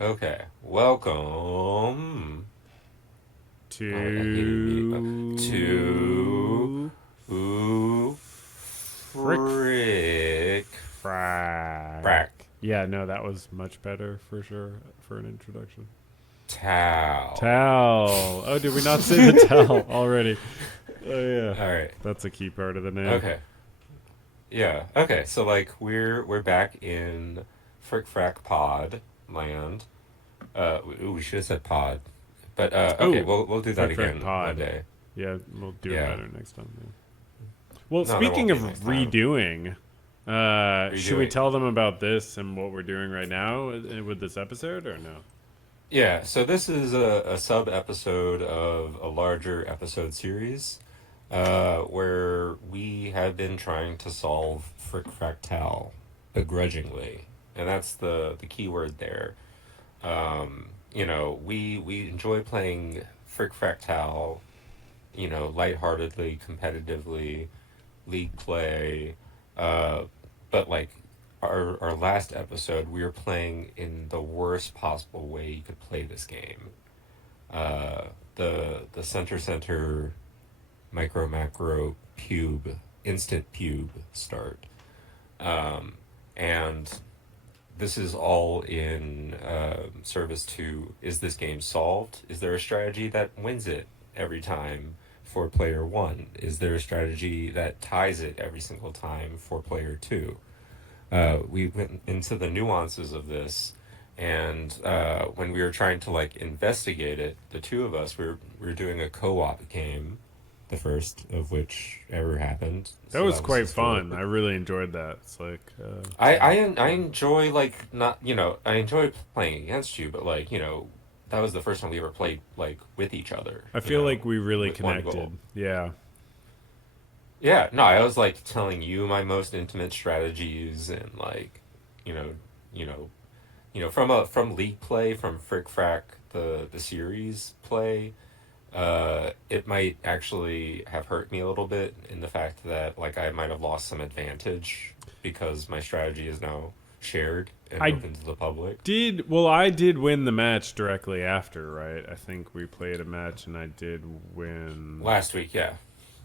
Okay. Welcome. I hate it immediately. To To Ooh, Fric Frick Frac. Frack Yeah, no, that was much better for sure for an introduction. Towel. Towel. Oh, did we not say the towel already? Oh yeah, All right. that's a key part of the name. Okay. Yeah. Okay. So like we're back in Fric Frac Pod land. We should have said pod, but okay. Oh, We'll do that Fric Frac again one Pod. day. Yeah, we'll do it Yeah. better next time. Yeah. Well, No, there won't speaking of be next time. redoing, should we Redoing. tell them about this and what we're doing right now with this episode, or no? Yeah, so this is a sub episode of a larger episode series where we have been trying to solve Fric Fractal begrudgingly. And that's the key word there. We enjoy playing Fric Fractal, lightheartedly, competitively, league play. Uh, but like our last episode, we were playing in the worst possible way you could play this game. Uh, the center micro macro pube instant pube start, and this is all in service to: is this game solved? Is there a strategy that wins it every time for player one? Is there a strategy that ties it every single time for player two? We went into the nuances of this, and when we were trying to like investigate it, the two of us we were doing a co-op game, the first of which ever happened. That So was that was quite fun. historic. I really enjoyed that. It's like, I enjoy like not I enjoy playing against you, but that was the first time we ever played like with each other, I feel like we really with one goal. connected. Yeah. Yeah, no, I was like telling you my most intimate strategies and like, you know, you know, from league play, from Frick Frack the series play, it might actually have hurt me a little bit in the fact that like I might have lost some advantage because my strategy is now shared and I open to the public. I did win the match directly after, right? I think we played a match and I did win. Last week, yeah,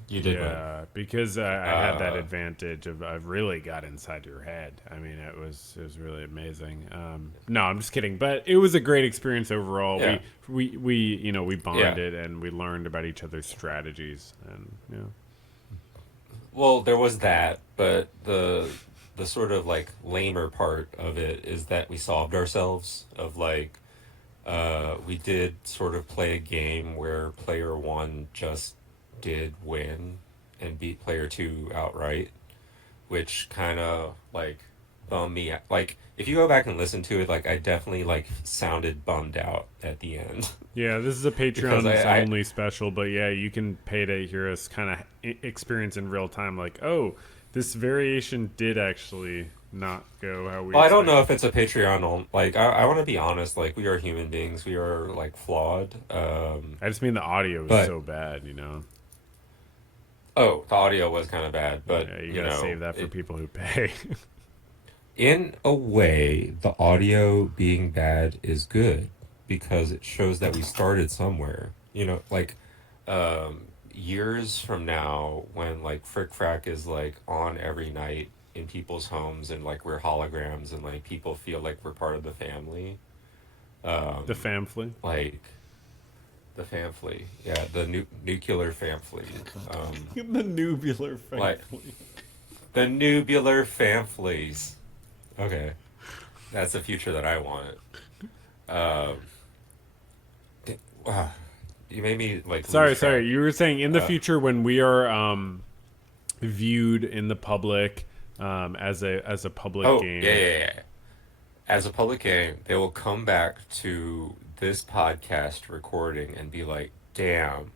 you did win. Yeah, because I had that Uh, advantage of I really got inside your head. I mean, it was really amazing. No, I'm just kidding, but it was a great experience overall. yeah, We yeah. bonded and we learned about each other's strategies, and Well, there was that, but the sort of like lamer part of it is that we solved ourselves of like we did sort of play a game where player one just did win and beat player two outright, which kind of like bummed me out. Like if you go back and listen to it, like I definitely like sounded bummed out at the end yeah. This is a because Patreon's I only special, but yeah, you can pay to hear us kind of experience in real time. Like, oh, this variation did actually not go how we well, I don't know expected. if it's a Patreon like I want to be honest, like we are human beings, we are like flawed, I just mean the audio is but so bad. oh, the audio was kind of bad, but Yeah, you gotta save that for it, people who pay. in a way, the audio being bad is good because it shows that we started somewhere. Years from now, when like Frick Frack is like on every night in people's homes and like we're holograms and like people feel like we're part of the family, The family. like the family, yeah, the nuclear family, The nubular like family. the nubular families. Okay, that's the future that I want. Um, wow, you made me like lose Sorry. track. You were saying in the Uh, future when we are viewed in the public as a public oh yeah, game. yeah, yeah. As a public game, they will come back to this podcast recording and be like, "Damn,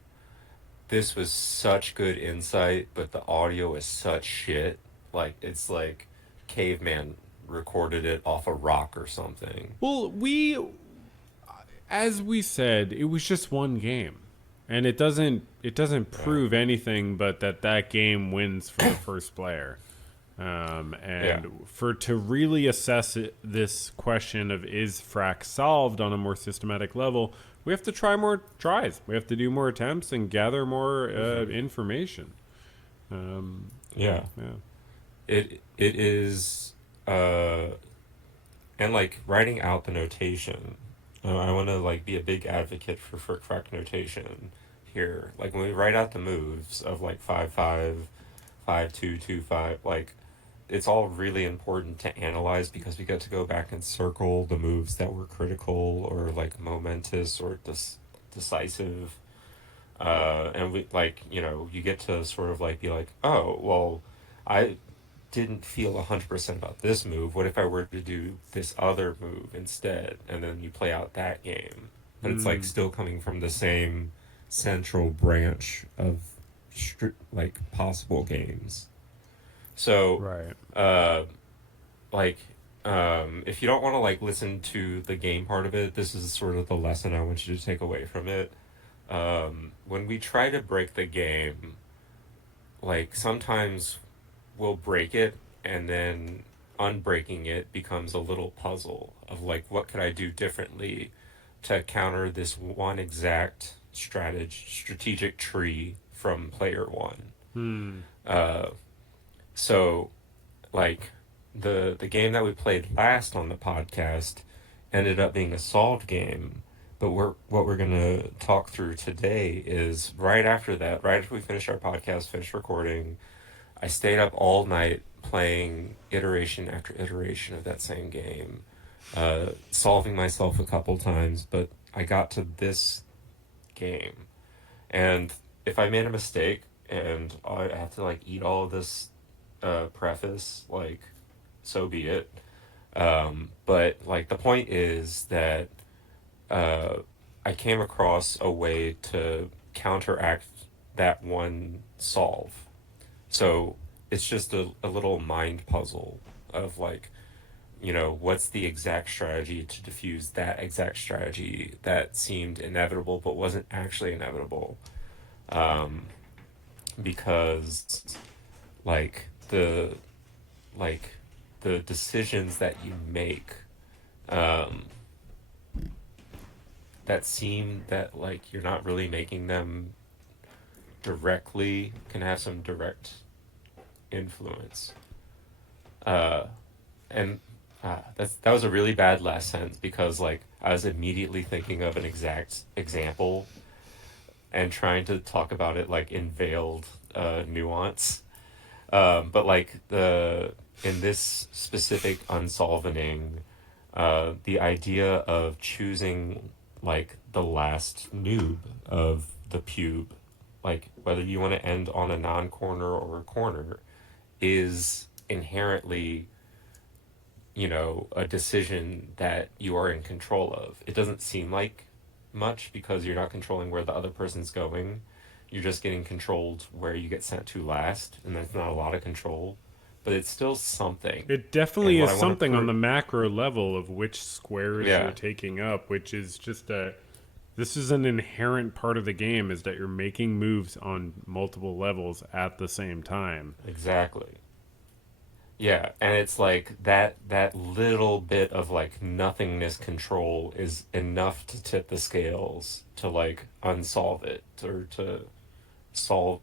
this was such good insight, but the audio is such shit. Like it's like caveman recorded it off a rock or something." Well, as we said, it was just one game, and it doesn't Yeah. prove anything but that game wins for the first player. And to really assess this question of is frac solved on a more systematic level, we have to try more tries. We have to do more attempts and gather more information. Yeah. Yeah. It is, and like writing out the notation. I want to like be a big advocate for Fric Frac notation here. Like when we write out the moves of like 5-5, 5-2-2-5, like it's all really important to analyze because we get to go back and circle the moves that were critical or like momentous or decisive. And we like, you get to sort of like be like, oh, well, I didn't feel 100% about this move. What if I were to do this other move instead? And then you play out that game. But it's like still coming from the same central branch of like possible games. So, Right. like, if you don't want to like listen to the game part of it, this is sort of the lesson I want you to take away from it. When we try to break the game, like sometimes we'll break it and then unbreaking it becomes a little puzzle of like what could I do differently to counter this one exact strategic tree from player one. Hmm. So like the game that we played last on the podcast ended up being a solved game. But what we're gonna talk through today is right after that, right after we finished our podcast, finished recording, I stayed up all night playing iteration after iteration of that same game, solving myself a couple times, but I got to this game. And if I made a mistake and I have to like eat all of this preface, like, so be it. But like the point is that I came across a way to counteract that one solve. So it's just a little mind puzzle of like, what's the exact strategy to diffuse that exact strategy that seemed inevitable but wasn't actually inevitable. Um, because like like the decisions that you make, um, that seem that like you're not really making them directly can have some direct influence. Uh, and that was a really bad last sentence because like I was immediately thinking of an exact example and trying to talk about it like in veiled nuance. But like the in this specific unsolving, the idea of choosing like the last noob of the pube, like whether you want to end on a non-corner or a corner, is inherently, a decision that you are in control of. It doesn't seem like much because you're not controlling where the other person's going. You're just getting controlled where you get sent to last, and there's not a lot of control, but it's still something. It And definitely what is I want to something on the macro level of which squares you're yeah, taking up, which is just this is an inherent part of the game is that you're making moves on multiple levels at the same time. exactly. Yeah, and it's like that little bit of like nothingness control is enough to tip the scales to like unsolve it or to solve.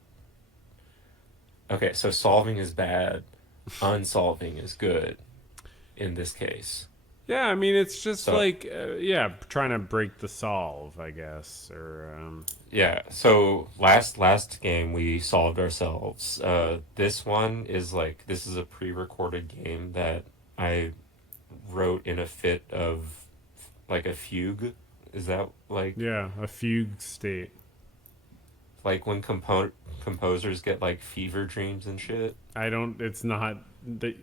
Okay, so solving is bad, unsolving is good in this case. Yeah, I mean it's just So, like yeah, trying to break the solve, I guess, or yeah, so last game we solved ourselves. This one is like this is a pre-recorded game that I wrote in a fit of like a fugue. Is that yeah, a fugue state. like when composers get like fever dreams and shit? I don't. It's not that.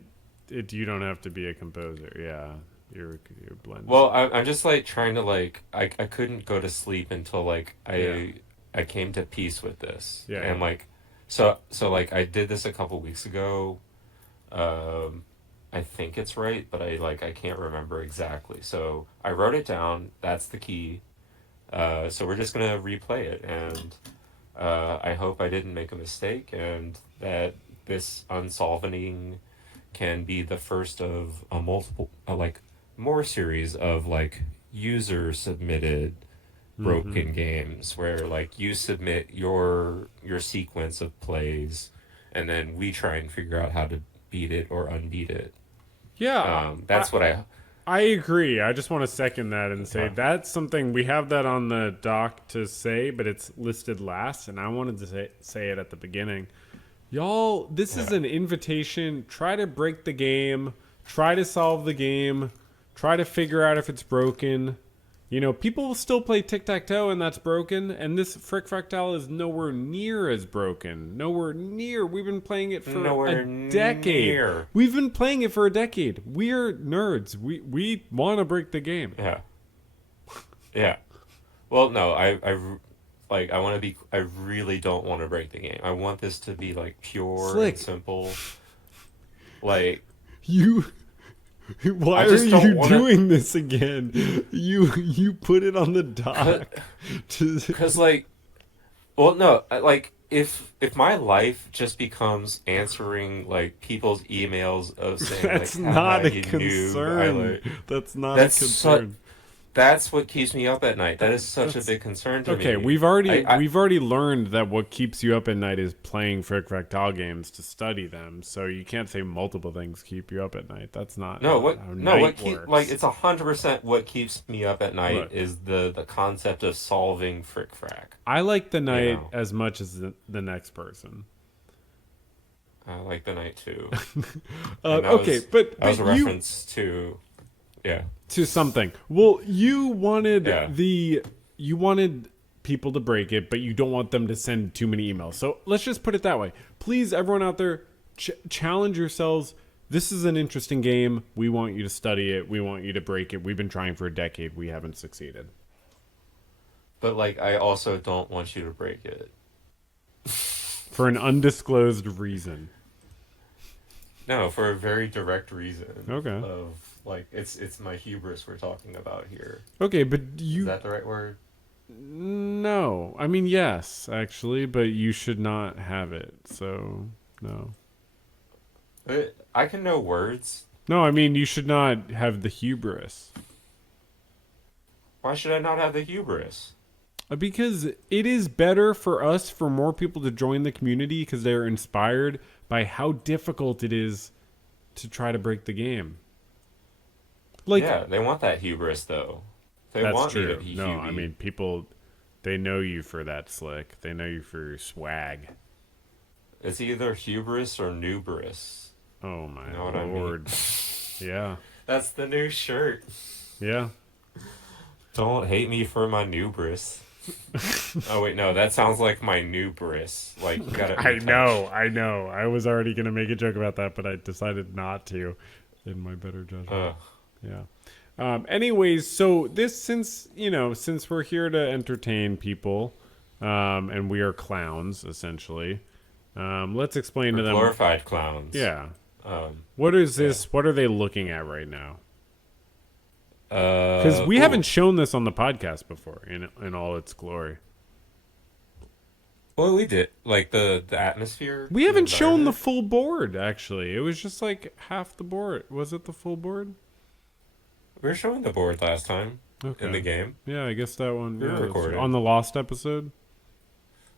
You don't have to be a composer. Yeah, you're blending. Well, I'm just like trying to like I couldn't go to sleep until like Yeah, I came to peace with this. yeah, And yeah. like so like I did this a couple weeks ago. Um I think it's right, but I can't remember exactly. So I wrote it down. That's the key. So we're just gonna replay it, and I hope I didn't make a mistake, and that this unsolving can be the first of a multiple, like more series of like user submitted Mm-hmm. broken games where like you submit your sequence of plays, and then we try and figure out how to beat it or unbeat it. Yeah, That's what I. I agree. I just want to second that and say Uh, that's something we have that on the doc to say, but it's listed last, and I wanted to say it at the beginning. Y'all, this is yeah. an invitation. Try to break the game. Try to solve the game. Try to figure out if it's broken. You know, people will still play tic tac toe and that's broken, and this Fric Fractal is nowhere near as broken. Nowhere near. We've been playing it for a Nowhere decade. near. We've been playing it for a decade. We're nerds. We want to break the game. Yeah. Yeah. Well, no, like I want to be. I really don't want to break the game. I want this to be like pure and Slick, simple. Like you. Why I are just don't you want to. doing this again? You put it on the dock. To, Cause like, well, no, like if my life just becomes answering like people's emails of saying like, that's haha, not a you noob, I concern. like. That's not a That's su- concern. That's what keeps me up at night. That is such a That's big concern to okay. me. We've already I we've already learned that what keeps you up at night is playing Frick Fractal games to study them. So you can't say multiple things keep you up at night. That's not No, how what no, what night keep like works. it's 100% what keeps me up at night Look, is the concept of solving Frick Frac. I like the You night know, as much as the next person. I like the night too, and Okay, that was but a you reference to yeah, to something. Well, yeah. you wanted people to break it, but you don't want them to send too many emails. So let's just put it that way. Please, everyone out there, challenge yourselves. This is an interesting game. We want you to study it. We want you to break it. We've been trying for a decade. We haven't succeeded. But like, I also don't want you to break it. For an undisclosed reason. No, for a very direct reason Okay. of like it's my hubris we're talking about here. Okay, but Is you. that the right word? No. I mean, yes, actually, but you should not have it. So, no. I can know words. No, I mean, you should not have the hubris. Why should I not have the hubris? Because it is better for us, for more people to join the community because they're inspired by how difficult it is to try to break the game. Like, Yeah, they want that hubris though. They that's want me to true. be No, I Hubie. mean, people, they know you for that, Slick. They know you for your swag. It's either hubris or nubris. Oh, my You know what I mean? lord. Yeah. That's the new shirt. Yeah. Don't hate me for my nubris. Oh wait, no, that sounds like my nubris. Like you gotta I retouch. know. I know. I was already going to make a joke about that, but I decided not to in my better judgment. Ugh. Yeah. Anyways, so this since we're here to entertain people, and we are clowns essentially, let's explain We're to them. glorified clowns. Yeah. Um. What is Yeah. this? What are they looking at right now? Because we Ooh. haven't shown this on the podcast before in all its glory. Well, we did like the atmosphere, We the haven't shown the environment. full board. Actually, it was just like half the board. Was it the full board? We were showing the board last time in Okay. the game. Yeah, I guess that one. We were Yeah, that's true. recording On the lost episode.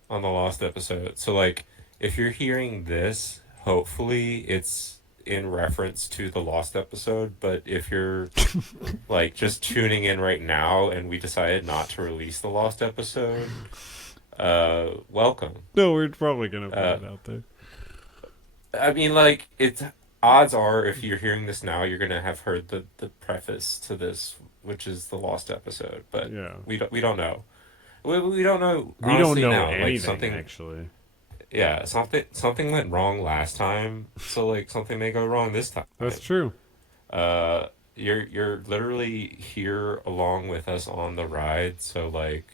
on the last episode. So like, if you're hearing this, hopefully it's in reference to the lost episode. But if you're like just tuning in right now and we decided not to release the lost episode, welcome. No, we're probably gonna put Uh, it out there. I mean, like, it's odds are if you're hearing this now, you're gonna have heard the preface to this, which is the lost episode. But Yeah. we don't know. We don't know. We don't Honestly, know now, anything like something. actually. Yeah, something went wrong last time, so like something may go wrong this time. That's true. You're literally here along with us on the ride, so like,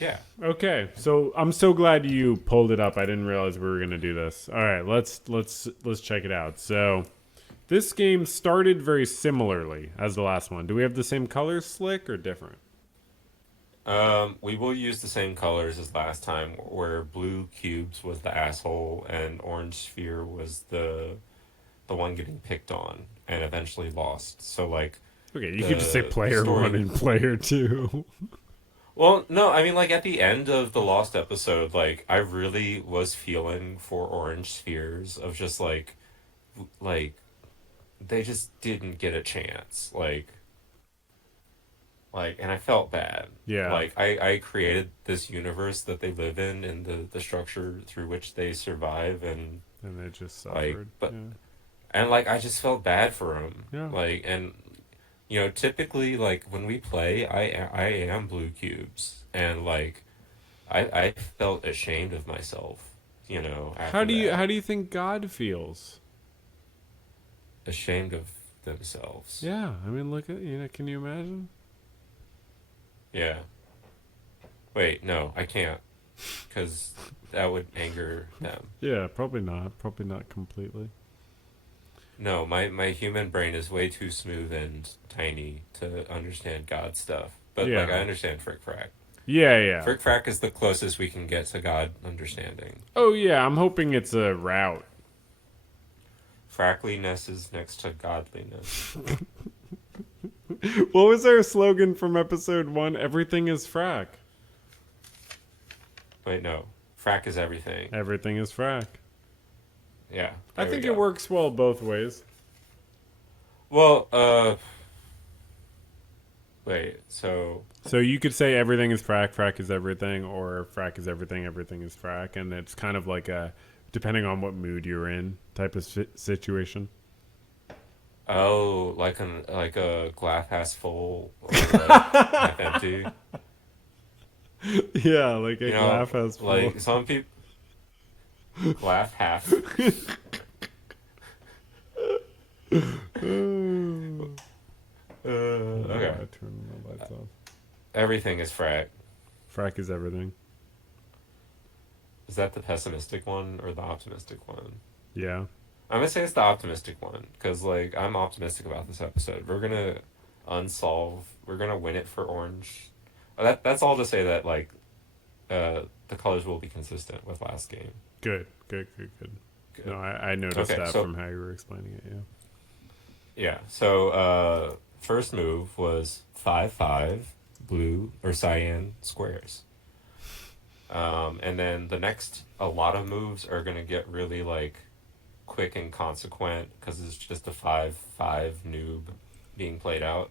yeah. Okay, so I'm so glad you pulled it up. I didn't realize we were gonna do this. All right, let's check it out. So, this game started very similarly as the last one. Do we have the same colors, Slick, or different? We will use the same colors as last time, where blue cubes was the asshole and orange sphere was the the one getting picked on and eventually lost. So like Okay, you could just say the player story. one and player two. Well, no, I mean like at the end of the lost episode, like I really was feeling for Orange Spheres of just like they just didn't get a chance. Like and I felt bad. Yeah, Like I created this universe that they live in and the structure through which they survive and and they just like suffered. but Yeah, and like I just felt bad for him. yeah. Like and typically like when we play, I am blue cubes and like I felt ashamed of myself, How after do you that. how do you think God feels? Ashamed of themselves. Yeah, I mean, look at Can you imagine? Yeah. Wait, no, I can't, because that would anger them. Yeah, probably not. Probably not completely. No, my human brain is way too smooth and tiny to understand God stuff. But like I Yeah, understand Fric Frac. yeah, yeah. Fric Frac is the closest we can get to God understanding. Oh yeah, I'm hoping it's a route. Frackliness is next to godliness. What was our slogan from episode 1? Everything is frack. Wait, no. Frack is everything. Everything is frack. Yeah, I there we think go. it works well both ways. Well, wait, so So you could say everything is frack, frack is everything, or frack is everything, everything is frack, and it's kind of like a depending on what mood you're in type of situation. oh, like a glass half full or like half empty. Yeah, like a glass has full. Like some people glass half. Okay. I turn the lights off. Everything is frack. Frack is everything. Is that the pessimistic one or the optimistic one? Yeah. I'm gonna say it's the optimistic one because like I'm optimistic about this episode. We're gonna win it for Orange. That's all to say that like the colors will be consistent with last game. Good. Good. Good. Good. Good. No, I noticed Okay, that so from how you were explaining it. Yeah. yeah, so first move was 5-5 blue or cyan squares. And then the next a lot of moves are gonna get really like quick and consequent because it's just a 5-5 noob being played out.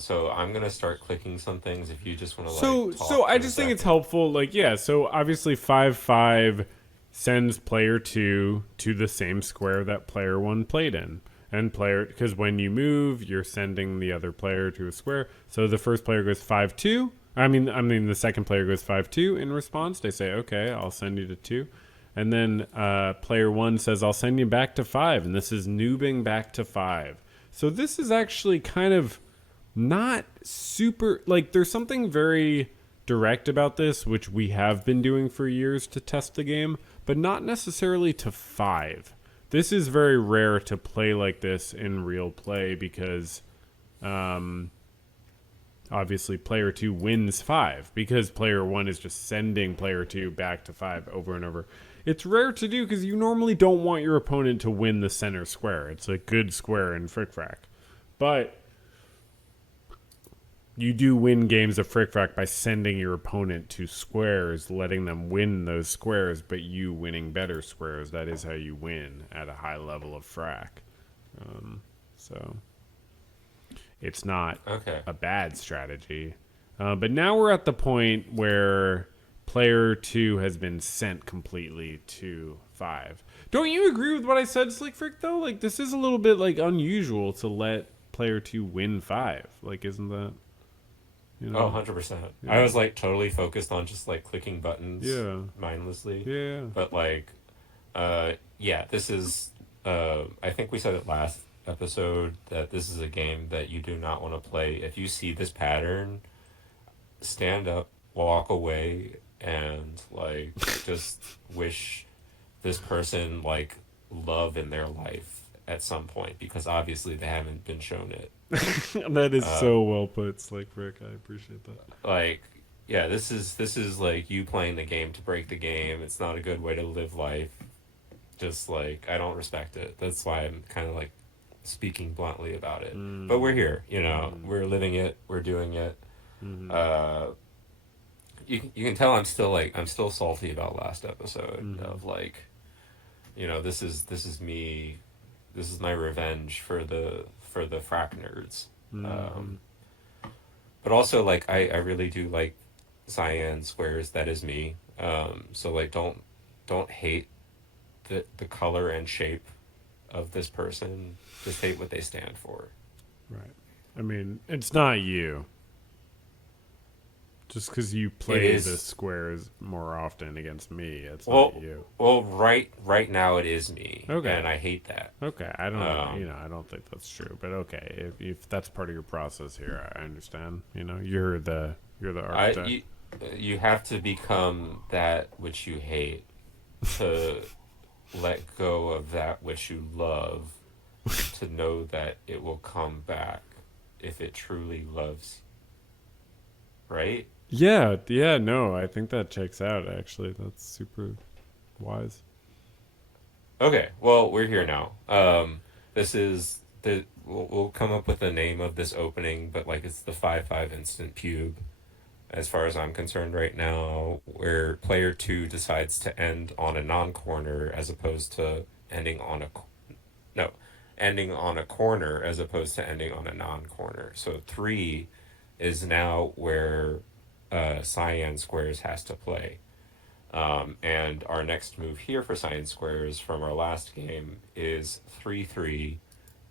So I'm gonna start clicking some things if you just want to So like so talk I for a just think it's second. helpful. Like yeah. So obviously 5-5 sends player 2 to the same square that player 1 played in. And player because when you move, you're sending the other player to a square. So the first player goes 5-2. I mean the second player goes 5-2 in response. They say, "Okay, I'll send you to 2." And then player 1 says, "I'll send you back to 5." And this is noobing back to 5. So this is actually kind of not super like there's something very direct about this which we have been doing for years to test the game, but not necessarily to 5. This is very rare to play like this in real play because obviously player 2 wins 5 because player 1 is just sending player 2 back to 5 over and over. It's rare to do because you normally don't want your opponent to win the center square. It's a good square in Fric Frac. But you do win games of Fric Frac by sending your opponent to squares, letting them win those squares, but you winning better squares. That is how you win at a high level of frac. So it's not Okay. a bad strategy. But now we're at the point where player 2 has been sent completely to 5. Don't you agree with what I said, Slick Frick, though? Like, this is a little bit, like, unusual to let player 2 win 5. Like, isn't that... Oh, 100%. Yeah. I was like totally focused on just like clicking buttons Yeah. mindlessly. Yeah. But like yeah, this is I think we said it last episode that this is a game that you do not want to play. If you see this pattern, stand up, walk away and like just wish this person like love in their life at some point because obviously they haven't been shown it. That is so well put, Slick Frick. I appreciate that. Like yeah, this is like you playing the game to break the game. It's not a good way to live life. Just like I don't respect it. That's why I'm kind of like speaking bluntly about it. But we're Mm, here, mm, we're living it, we're doing it. mm, Uh, you can tell I'm still salty about last episode mm, of like, this is me, this is my revenge for the frack nerds. mm. Um, but also like I really do like cyan squares. That is me. So like don't hate the color and shape of this person. Just hate what they stand for. Right. I mean, it's not you. Just because you It play the is squares more often against me, it's not well you. right now it is me, Okay. and I hate that. Okay. I don't, Um, I don't think that's true, but okay. If that's part of your process here, I understand. You're the I architect. you have to become that which you hate to let go of that which you love, to know that it will come back if it truly loves, right? Yeah, yeah, no, I think that checks out actually. That's super wise. Okay, well, we're here now. This is we'll come up with the name of this opening, but like it's the 5-5 instant pube, as far as I'm concerned right now, where player two decides to end on a non-corner as opposed to ending on a no, ending on a corner as opposed to ending on a non-corner. So three is now where cyan squares has to play. And our next move here for Science Squares from our last game is 3-3,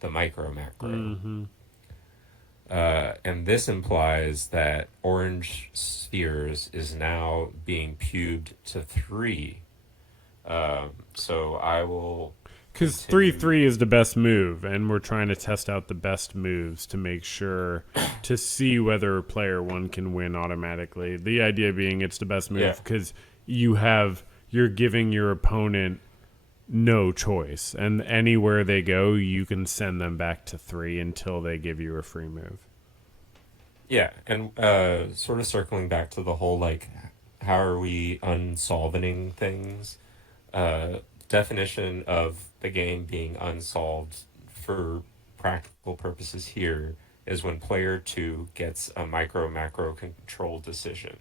the micro macro. Mm-hmm. And this implies that orange spheres is now being pubed to 3. So I will Because three continue. three is the best move, and we're trying to test out the best moves to make sure to see whether player one can win automatically. The idea being it's the best Yeah, move because you're giving your opponent no choice, and anywhere they go, you can send them back to 3 until they give you a free move. yeah. And sort of circling back to the whole like, how are we unsolving things? Definition of the game being unsolved for practical purposes here is when player two gets a micro macro control decision.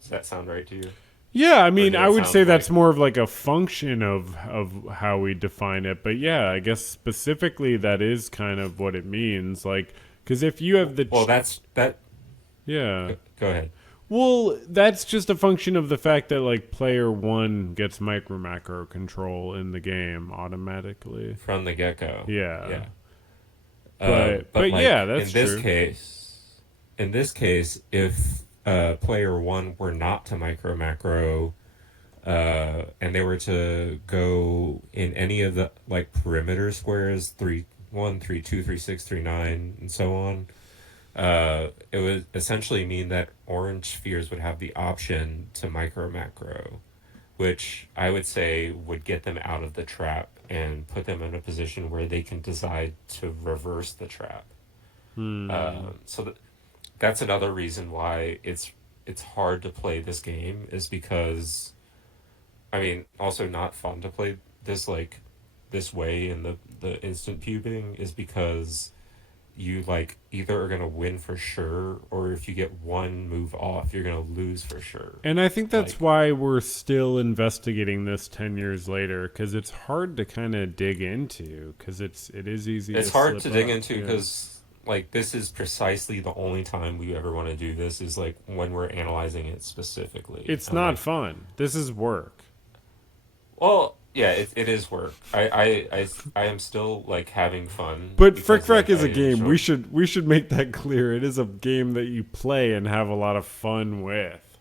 Does that sound right to you? Yeah, I Or mean, did I it would say sound that's like, more of like a function of how we define it. But yeah, I guess specifically that is kind of what it means. Like, because if you have well, that's that. yeah, Go ahead. well, that's just a function of the fact that like player one gets micro macro control in the game automatically. From the get go. Yeah, Yeah. But but yeah, like that's true. in this case, if player one were not to micro macro, and they were to go in any of the like perimeter squares, 3-1, 3-2, 3-6, 3-9, and so on, it would essentially mean that orange spheres would have the option to micro macro, which I would say would get them out of the trap and put them in a position where they can decide to reverse the trap. Hmm. That's another reason why it's hard to play this game, is because I mean also not fun to play this like this way in the instant pubing, is because you like either are gonna win for sure, or if you get one move off you're gonna lose for sure. And I think that's Like why we're still investigating this 10 years later because it's hard to kind of dig into because it is easy it's to hard slip to dig up. into Yeah. because like this is precisely the only time we ever want to do this, is like when we're analyzing it specifically, It's and not like, fun. This is work. well, yeah, it is work. I am still like having fun But Fric because Frac like I is a game. enjoy. We should make that clear. It is a game that you play and have a lot of fun with.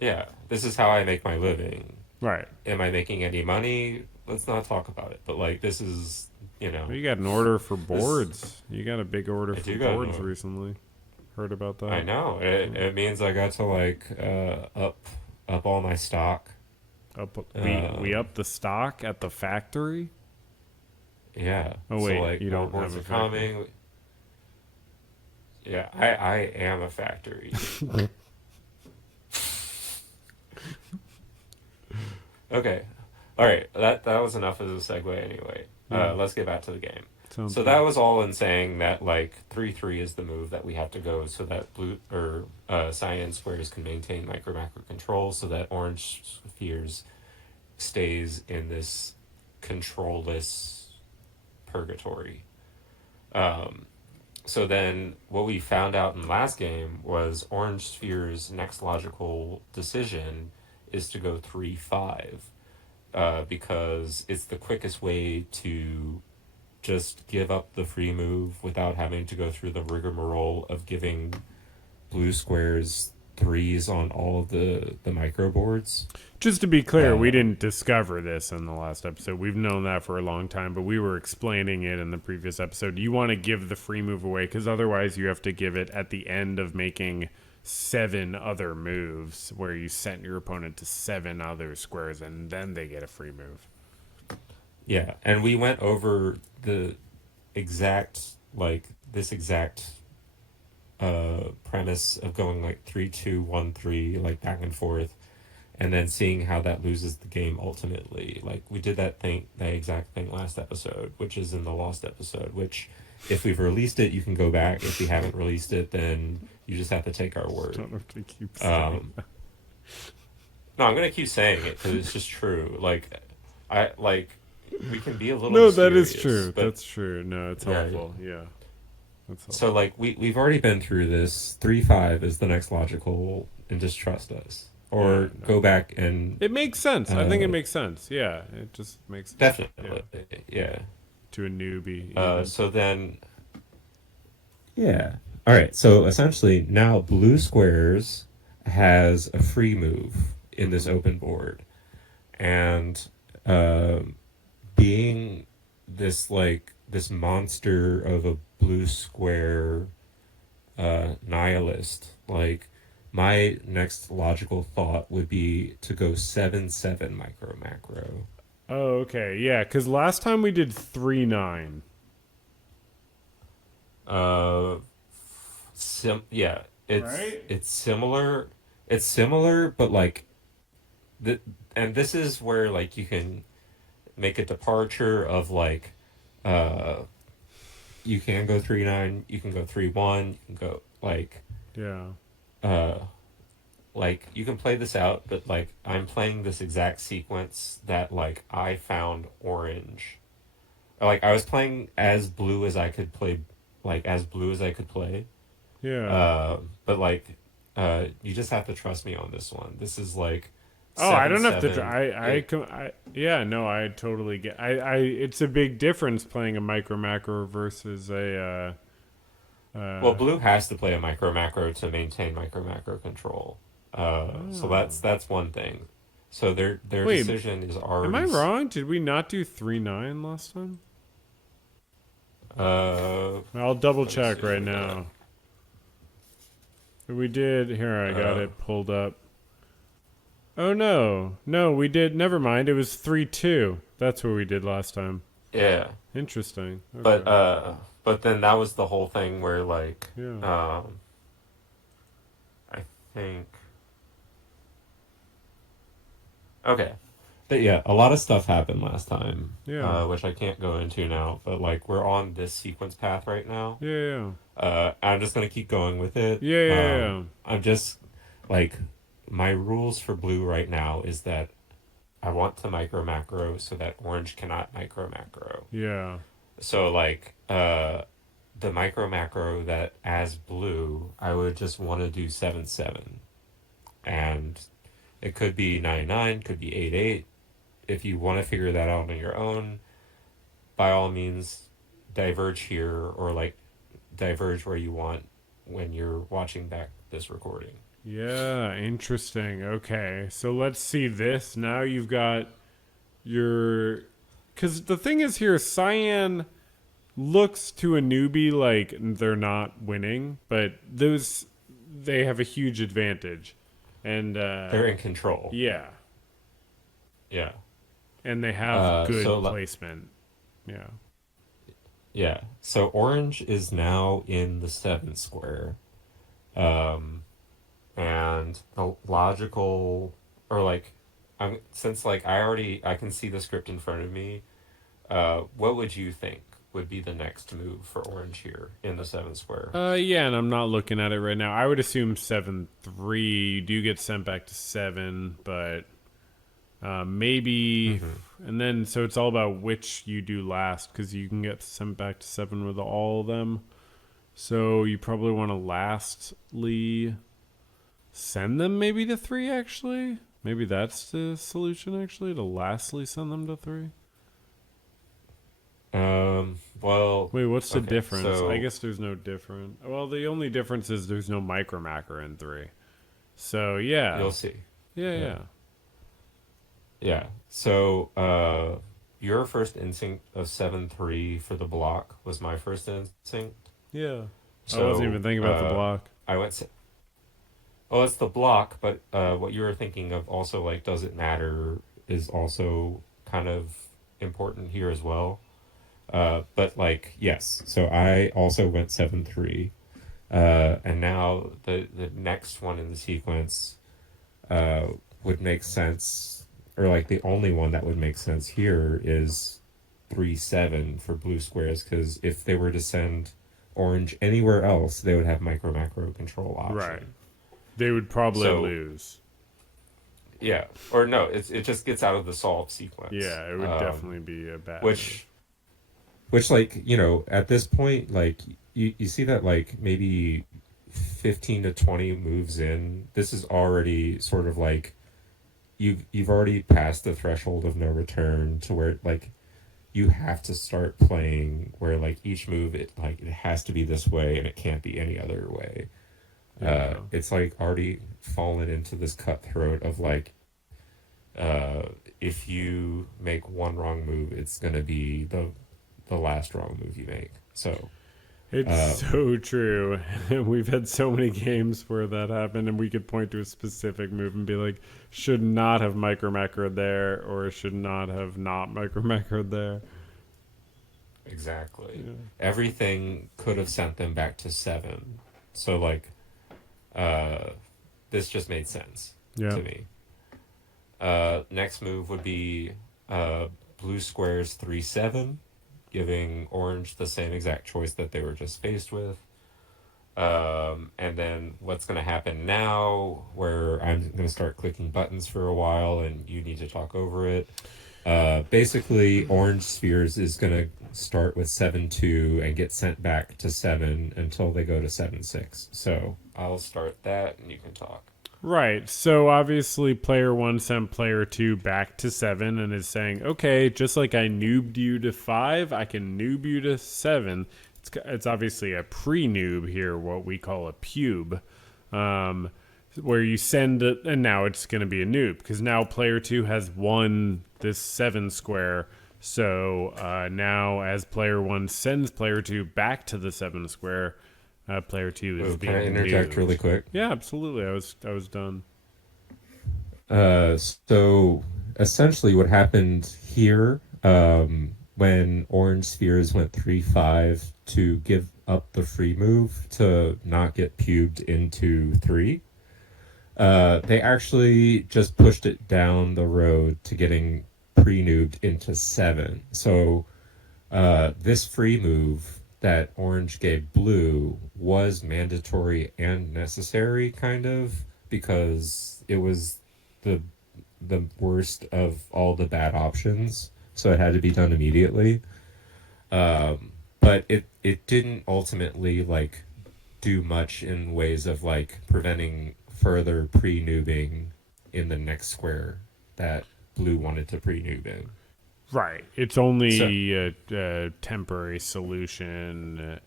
Yeah, this is how I make my living. Right. Am I making any money? Let's not talk about it. But like this is, Well, you got an order for this boards. You got a big order I for do gotta boards know. recently. Heard about I that? know it means I got to like up all my stock. We Um, up the stock at the factory. yeah, Oh so wait, like you more don't boards have are a factory. coming. Yeah, I am a factory. Okay. All right. That was enough as a segue anyway. Yeah, Let's get back to the game. sounds So that good. was all in saying that like 3-3 is the move that we have to go so that blue or cyan squares can maintain micro macro control so that orange spheres stays in this controlless purgatory. Um, so then what we found out in the last game was orange sphere's next logical decision is to go 3-5 because it's the quickest way to just give up the free move without having to go through the rigmarole of giving blue squares threes on all of the micro boards. Just to be clear, we Uh, didn't discover this in the last episode. We've known that for a long time, but we were explaining it in the previous episode. You want to give the free move away because otherwise you have to give it at the end of making 7 other moves where you sent your opponent to 7 other squares and then they get a free move. yeah, and we went over the exact like this exact premise of going like 3-2-1-3 like back and forth and then seeing how that loses the game ultimately. Like we did that exact thing last episode, which is in the lost episode, which if we've released it, you can go back. If we haven't released it, then you just have to take our word. Don't have to keep saying Um, no, I'm gonna keep saying it because it's just true. I like we can be a little no, that is mysterious, true. but That's true. No, it's yeah. helpful. Yeah, that's So helpful. like we've already been through this. 3-5 is the next logical, and just trust us, Yeah, or no. go back and It makes sense. I think it uh, makes sense. Yeah, it just makes sense. Yeah, definitely, yeah. to a newbie even. So then, yeah. All right. So essentially, now blue squares has a free move in this Hmm. open board, and being this monster of a blue square nihilist, like my next logical thought would be to go 7-7 micro macro. Oh, okay. Yeah, because last time we did 3-9. Uh, yeah, Right? it's similar. It's similar, but like the and this is where like you can make a departure of like uh you can go 3-9, you can go 3-1, you can go Yeah. uh like you can play this out, but like I'm playing this exact sequence that like I found orange. Like I was playing as blue as I could play, like as blue as I could play. Yeah. Uh, but like, you just have to trust me on this one. This is like Oh, I seven don't have to. seven. Yeah, no, I totally get. It's a big difference playing a micro macro versus a. Well, blue has to play a micro macro to maintain micro macro control. So Oh, that's one thing. So their wait, decision is am I already. wrong? Did we not do 3-9 last time? Uh, I'll double let me see check if right we did. now. We did. Here, I got Uh, it pulled up. Oh no, no, we did. Never mind. It was 3-2. That's what we did last time. yeah, Interesting. but Okay. uh, but then that was the whole thing where like, Yeah. I think. Okay. But yeah, a lot of stuff happened last time, Yeah. which I can't go into now. But like, we're on this sequence path right now. Yeah. Yeah. I'm just gonna keep going with it. Yeah. Yeah. Yeah. I'm just like, my rules for blue right now is that I want to micro macro so that orange cannot micro macro. Yeah. So like, the micro macro that as blue, I would just want to do 7-7, and it could be 9-9, could be 8-8. If you want to figure that out on your own, by all means, diverge here or like diverge where you want when you're watching back this recording. Yeah, interesting. Okay, so let's see this. Now you've got your. Because the thing is here, Cyan looks to a newbie like they're not winning, but those. They have a huge advantage. And, They're in control. yeah. Yeah. And they have good So placement. Yeah. yeah. So orange is now in the seventh square. Um, and the logical, or like, since like I can see the script in front of me. What would you think would be the next move for orange here in the seven square? Yeah, and I'm not looking at it right now. I would assume 7-3. You do get sent back to 7, but maybe. Mm-hmm. And then, so it's all about which you do last, because you can get sent back to 7 with all of them. So you probably want to lastly send them maybe to 3, actually. Maybe that's the solution, actually, to lastly send them to 3. Well, Wait, what's the okay, difference? I so guess there's no difference. Well, the only difference is there's no micromacker in 3. So, yeah. you'll see. Yeah, Yeah. yeah. Yeah. So, your first instinct of 7-3 for the block was my first instinct. Yeah. I wasn't So, even thinking about the block. I went, well, it's the block, but what you were thinking of also, like, does it matter is also kind of important here as well. But, like, yes. So I also went 7-3. And now the next one in the sequence uh, would make sense, or like the only one that would make sense here is 3-7 for blue squares, because if they were to send orange anywhere else, they would have micro macro control Right. option. They would probably So lose. yeah, or no, it just gets out of the solve sequence. Yeah, it would definitely be a bad move. Which like at this point, like you see that like maybe 15 to 20 moves in, this is already sort of like you've already passed the threshold of no return to where like you have to start playing where like each move it has to be this way and it can't be any other way. Yeah. It's like already fallen into this cutthroat of like if you make one wrong move, it's gonna be the last wrong move you make. So It's so true. We've had so many games where that happened, and we could point to a specific move and be like, should not have micromacroed there, or should not have not micromacroed there. exactly, Yeah. everything could have sent them back to 7. So like, uh, this just made sense Yeah. to me. Next move would be blue squares 3-7, giving orange the same exact choice that they were just faced with. And then what's going to happen now, where I'm going to start clicking buttons for a while and you need to talk over it. Basically, orange spheres is going to start with 7-2 and get sent back to 7 until they go to 7-6. So I'll start that and you can talk. Right. So obviously, player 1 sent player 2 back to 7 and is saying, okay, just like I noobed you to 5, I can noob you to 7. It's obviously a pre-noob here, what we call a pube, where you send it, and now it's going to be a noob, because now player 2 has won this 7 square. So now as player 1 sends player 2 back to the 7 square, player 2 is being Can I interject noobed. really quick? Yeah, absolutely. I was done. So essentially, what happened here when orange spheres went 3-5 to give up the free move to not get pubed into 3, they actually just pushed it down the road to getting pre-noobed into 7. So this free move that orange gave blue was mandatory and necessary, kind of, because it was the worst of all the bad options, so it had to be done immediately. But it didn't ultimately like do much in ways of like preventing further pre-noobing in the next square that blue wanted to pre-noob in. Right. It's only a temporary solution,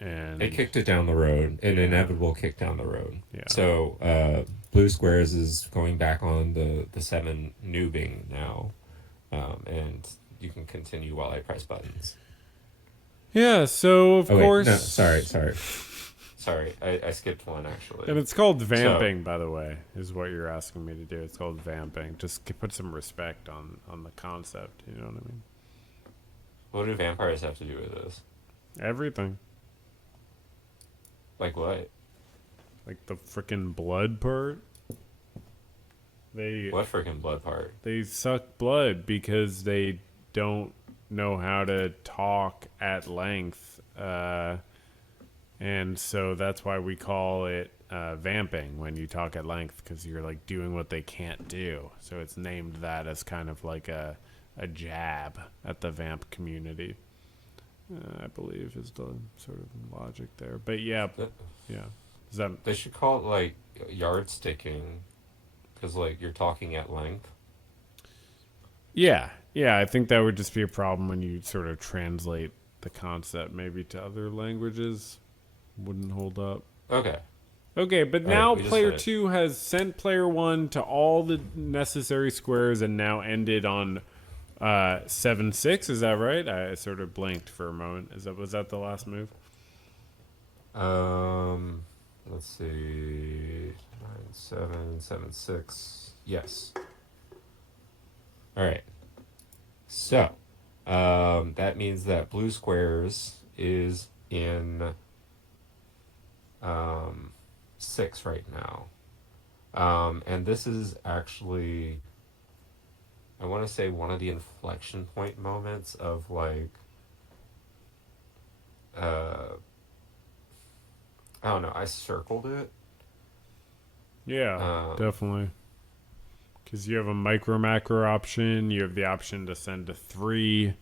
and It kicked it down the road, an Yeah. inevitable kick down the road. Yeah. So blue squares is going back on the 7 noobing now, and you can continue while I press buttons. yeah. So of Oh, wait, course, no, sorry, I skipped one actually. and it's called vamping, by the way, is what you're asking me to do. It's called vamping. Just put some respect on the concept. You know what I mean? What do vampires have to do with this? Everything, Like what? like the freaking blood part. They What freaking blood part? they suck blood because they don't know how to talk at length, and so that's why we call it vamping when you talk at length, because you're like doing what they can't do. So it's named that as kind of like a jab at the vamp community. I believe is the sort of logic there. But yeah, Th- yeah. Is that They should call it like yard sticking, because like you're talking at length. Yeah, yeah, I think that would just be a problem when you sort of translate the concept maybe to other languages. Wouldn't hold up. Okay. Okay, but All right. now We just player finished. 2 has sent player 1 to all the necessary squares and now ended on 7-6. Is that right? I sort of blinked for a moment. Was that the last move? Let's see. 9, 7, 7, 6. Yes. All right. So, that means that blue squares is in 6 right now. And this is actually, I want to say, one of the inflection point moments of like, uh, I don't know. I circled it. Yeah, Um, definitely. Because you have a micro macro option, you have the option to send to 3,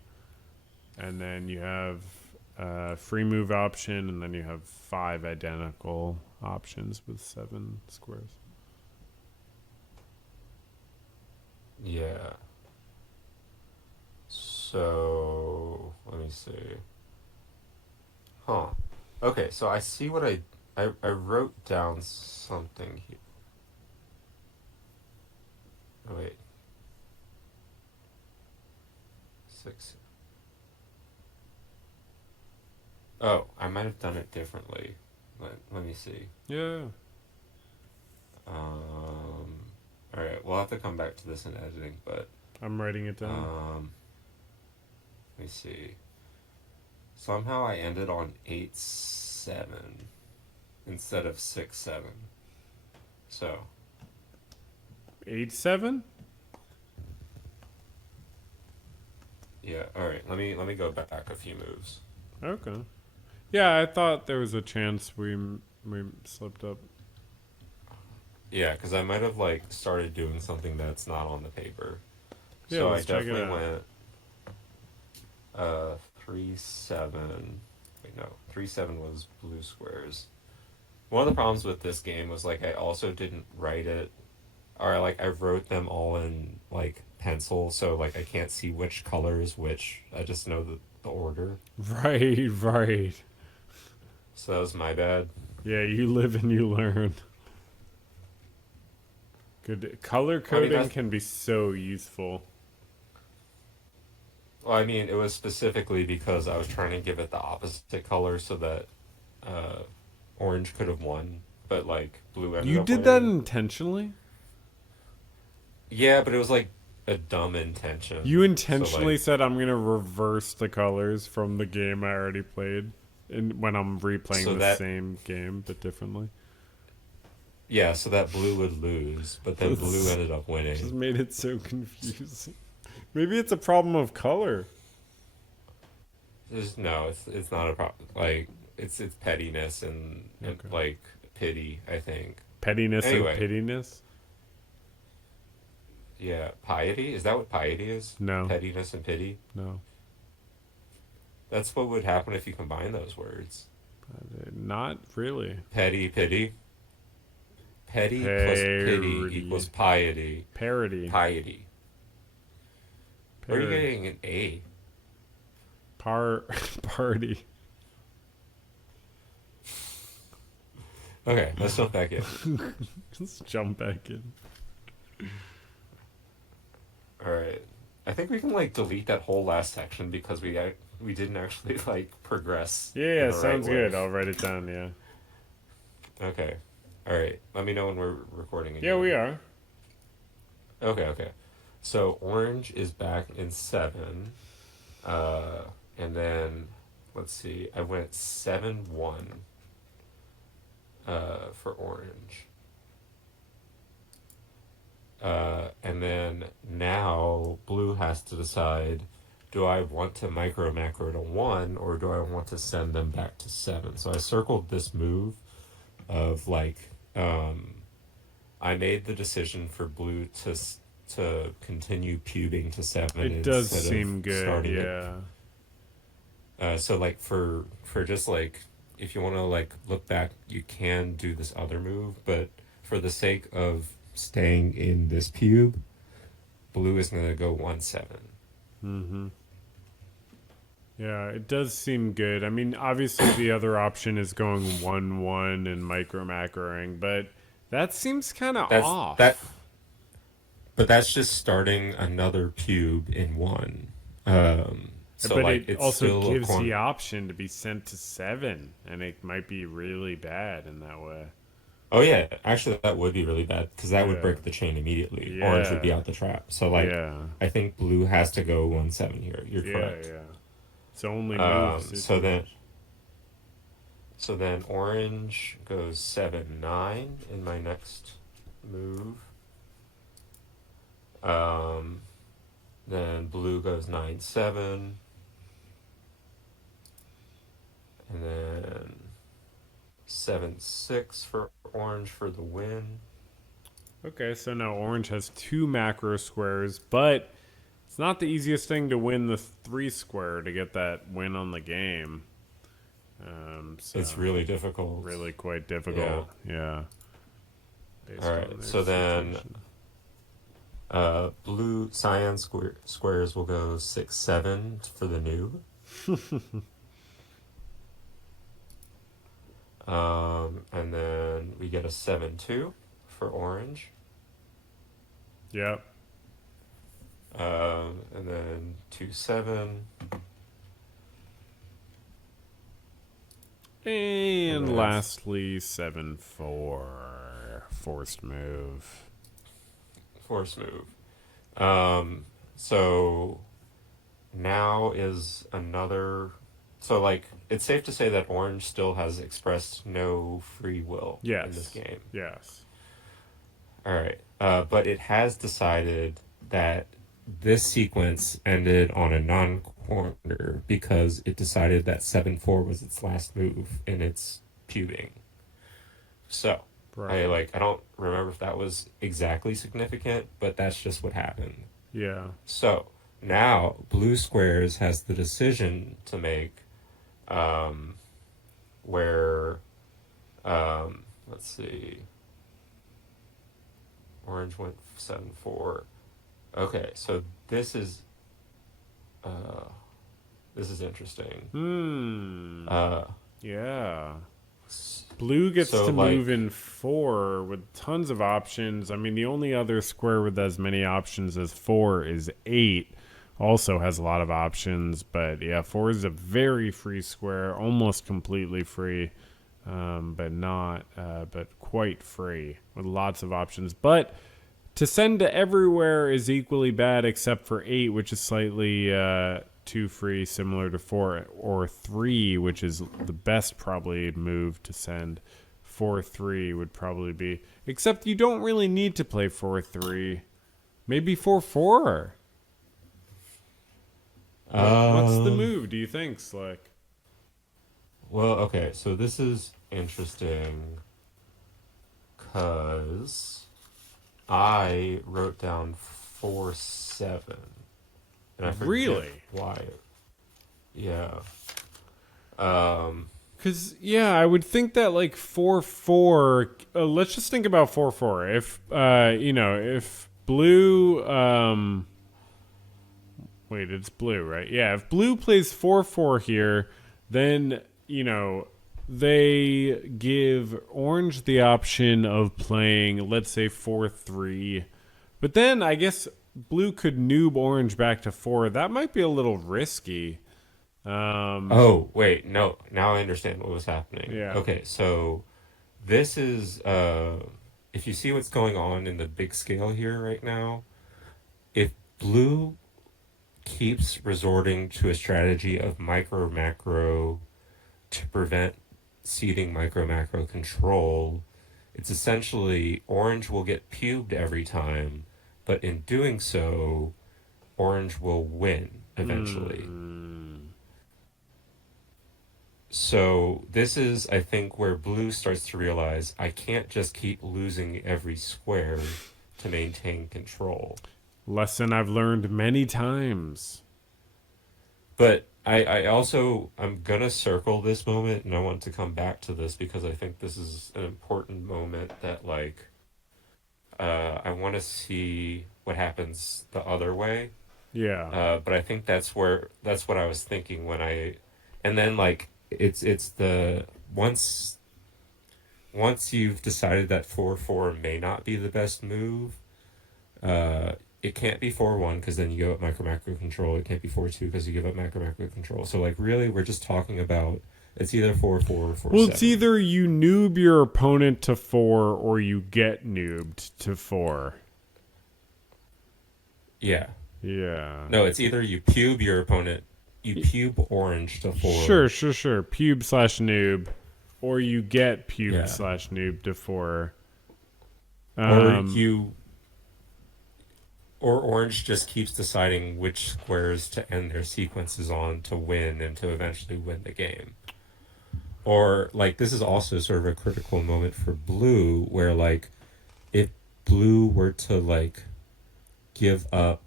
and then you have a free move option, and then you have 5 identical options with 7 squares. yeah. So let me see. Huh. Okay, so I see what I wrote down something here. Oh, wait. 6. Oh, I might have done it differently. Let me see. Yeah. All right, we'll have to come back to this in editing, but I'm writing it down. let me see. Somehow I ended on 8-7 instead of 6-7. So 8-7? yeah, all right. Let me go back a few moves. Okay. Yeah, I thought there was a chance we slipped up. Yeah, because I might have like started doing something that's not on the paper. Yeah, So I let's check it definitely out. went 3-7. Wait, no, 3-7 was blue squares. One of the problems with this game was like I also didn't write it, or like I wrote them all in like pencil, so like I can't see which color is which. I just know the order. Right, right. So that was my bad. Yeah, you live and you learn. Good color I mean coding that's can be so useful. well, I mean it was specifically because I was trying to give it the opposite color so that uh, orange could have won, but like blue ended You up did that winning. intentionally? Yeah, but it was like a dumb You intention. So intentionally like said I'm gonna reverse the colors from the game I already played, and when I'm replaying so the that same game but differently. yeah, so that blue would lose, but then blue This ended up just winning. made it so confusing. Maybe it's a problem of color. There's no, it's not a problem. Like it's pettiness and Okay. like pity, I think. Pettiness and Anyway, pittiness? yeah, piety, is that what piety is? No, Pettiness and pity. no, That's what would happen if you combine those words. not really. Petty, pity. Petty plus pity equals Parody, piety. parody, Piety. Where are you parody, getting an A? par, party. Okay, let's jump back in. Let's jump back in. All right. I think we can like delete that whole last section because we didn't actually like progress Yeah, in yeah, the right sounds way. good. I'll write it down. Yeah. Okay. All right. Let me know when we're recording Yeah, we again. are. Okay, okay. So orange is back in 7. And then let's see. I went 7-1 for orange. And then now blue has to decide, do I want to micro macro to 1 or do I want to send them back to 7? So I circled this move of like, um, I made the decision for blue to continue pubing to 7 It does instead of seem good, starting it. yeah. So like for just like if you want to like look back, you can do this other move, but for the sake of staying in this pube, blue is gonna go 1-7. Mm-hmm. Yeah, it does seem good. I mean, obviously the other option is going 1-1 and micro macroing, but that seems kind of That's that, off. but that's just starting another pube in 1. So But like it it's also still a gives corner. the option to be sent to 7, and it might be really bad in that way. Oh yeah, actually that would be really bad because that would Yeah. break the chain immediately. Orange would be Yeah. out the trap. So like, Yeah. I think blue has to go 1-7 here. You're Yeah, correct. yeah. It's only move So then situation. orange goes 7-9 in my next move. Um, then blue goes 9-7, and then 7-6 for orange for the win. Okay, so now orange has 2 macro squares, but it's not the easiest thing to win the 3 square to get that win on the game. It's So really difficult. really quite Yeah. difficult. Yeah, All based on right. their So then situation. blue cyan squares will go 6-7 for the noob. And then we get a 7-2 for orange. Yep. And then 2-7. And And then lastly, 7-4 forced move. force move. So now is another. So, like, it's safe to say that orange still has expressed no free will in this Yes. game. Yes. All right. But it has decided that this sequence ended on a non corner because it decided that 7-4 was its last move in its pubing. So, Right. I don't remember if that was exactly significant, but that's just what happened. Yeah. So, now blue squares has the decision to make um, where, let's see, orange went 7-4. Okay, so uh, this is interesting. Hmm. Uh, Yeah. Blue gets so to move like, in 4 with tons of options. I mean, the only other square with as many options as 4 is 8. Also has a lot of options, but yeah, 4 is a very free square, almost completely free, but quite free with lots of options. But to send to everywhere is equally bad except for 8, which is slightly too free, similar to 4, or 3, which is the best probably move to send. 4-3 would probably be. Except you don't really need to play 4-3. Maybe 4-4. What's the um, move, do you think, Slick? well, okay, so this is interesting because I wrote down 4-7, and I forget Really? why. Yeah. Um, Because, yeah, I would think that, like, 4-4. Let's just think about 4-4. If blue. Wait, it's blue, right? Yeah, if blue plays 4-4 here, then, they give orange the option of playing, let's say, 4-3. But then I guess blue could noob orange back to 4. That might be a little risky. Um, oh, wait, no. Now I understand what was happening. yeah. Okay, so this is if you see what's going on in the big scale here right now, if blue keeps resorting to a strategy of micro macro to prevent seeding micro macro control, it's essentially orange will get pubed every time, but in doing so, orange will win eventually. Hmm. So this is, I think, where blue starts to realize I can't just keep losing every square to maintain control. Lesson I've learned many times. But I also I'm gonna circle this moment and I want to come back to this because I think this is an important moment that like I want to see what happens the other way. Yeah. But I think that's what I was thinking when I and then like it's the once you've decided that 4-4 may not be the best move, uh, it can't be 4-1 because then you give up macro control. It can't be 4-2 because you give up macro control. So like really, we're just talking about it's either 4-4 or Well, it's 4-7. either you noob your opponent to 4 or you get noobed to 4. Yeah. Yeah. No, it's either you pube your opponent, you pube orange to 4. Sure. Pube slash noob. Or you get pubed Yeah. slash noob to 4. Or Um, you or orange just keeps deciding which squares to end their sequences on to win and to eventually win the game. Or like this is also sort of a critical moment for blue where like if blue were to like give up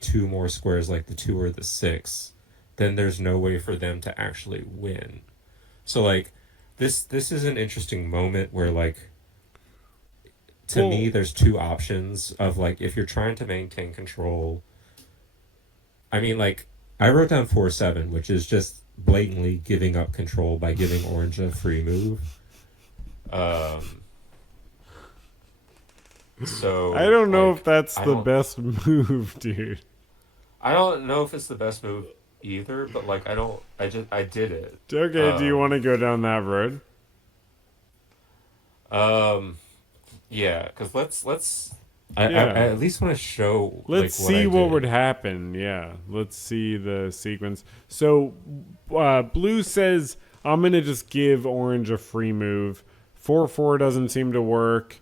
two more squares like the 2 or the 6, then there's no way for them to actually win. So like this is an interesting moment where like to well, me there's two options of like if you're trying to maintain control. I mean like I wrote down 4-7, which is just blatantly giving up control by giving orange a free move. Um I so don't know if like that's I the don't best move, dude. I don't know if it's the best move either, but like I did it. Okay, do you want Um to go down that road? um yeah, cuz let's I Yeah. at least want to show Let's like what see I what would did. happen. Yeah. Let's see the sequence. So, blue says, I'm going to just give orange a free move. 4-4 doesn't seem to work.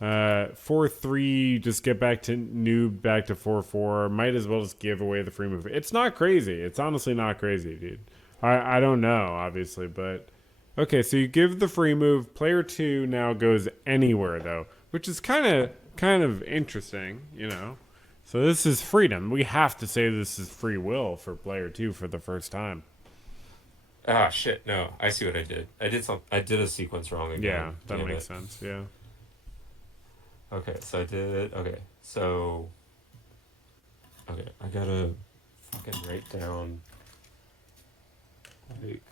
4-3, just get back to noob, back to 4-4. Might as well just give away the free move. It's not crazy. It's honestly not crazy, dude. I don't know, obviously, but. Okay, so you give the free move. Player 2 now goes anywhere, though, which is kind of interesting, you know. So this is freedom. We have to say this is free will for player 2 for the first time. Ah, shit. No, I see what I did. I did a sequence wrong Yeah, again. that Damn makes it. sense. Yeah. Okay, so I did. Okay, so okay, I gotta fucking write down like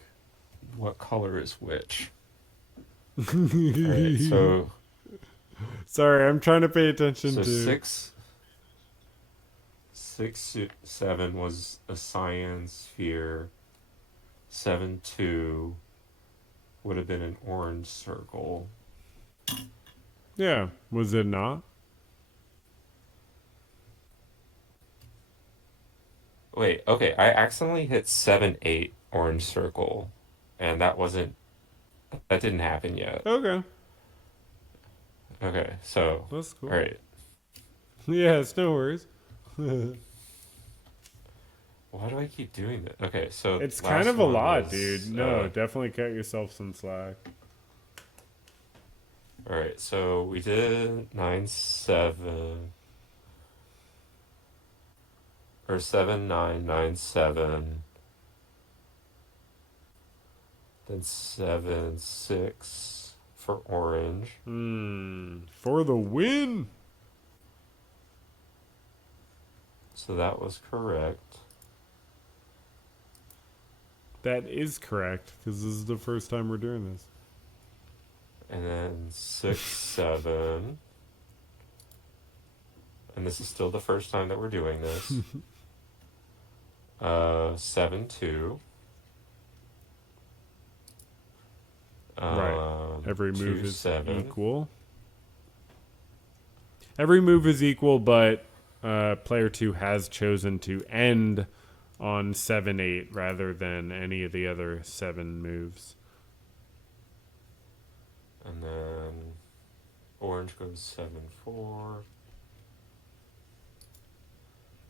what color is which. All right, Sorry, I'm trying to pay attention so to. 7 was a cyan sphere. 7-2 would have been an orange circle. Yeah, was it not? Wait, okay, I accidentally hit 7-8 orange circle, and that didn't happen yet. Okay, Okay, so that's all cool. right. Yeah, it's no worries. Why do I keep doing that? Okay, so It's kind last of a one lot, dude. was No, definitely cut yourself some slack. all right. So we did 9-7 or 7-9-9-7, then 7-6 for orange. For the win. So that was correct. That is correct because this is the first time we're doing this. And then 6-7, and this is still the first time that we're doing this. 7-2. Right. Every move Two is seven. equal. Every move is equal, but player 2 has chosen to end on 7-8 rather than any of the other 7 moves. And then orange goes 7-4.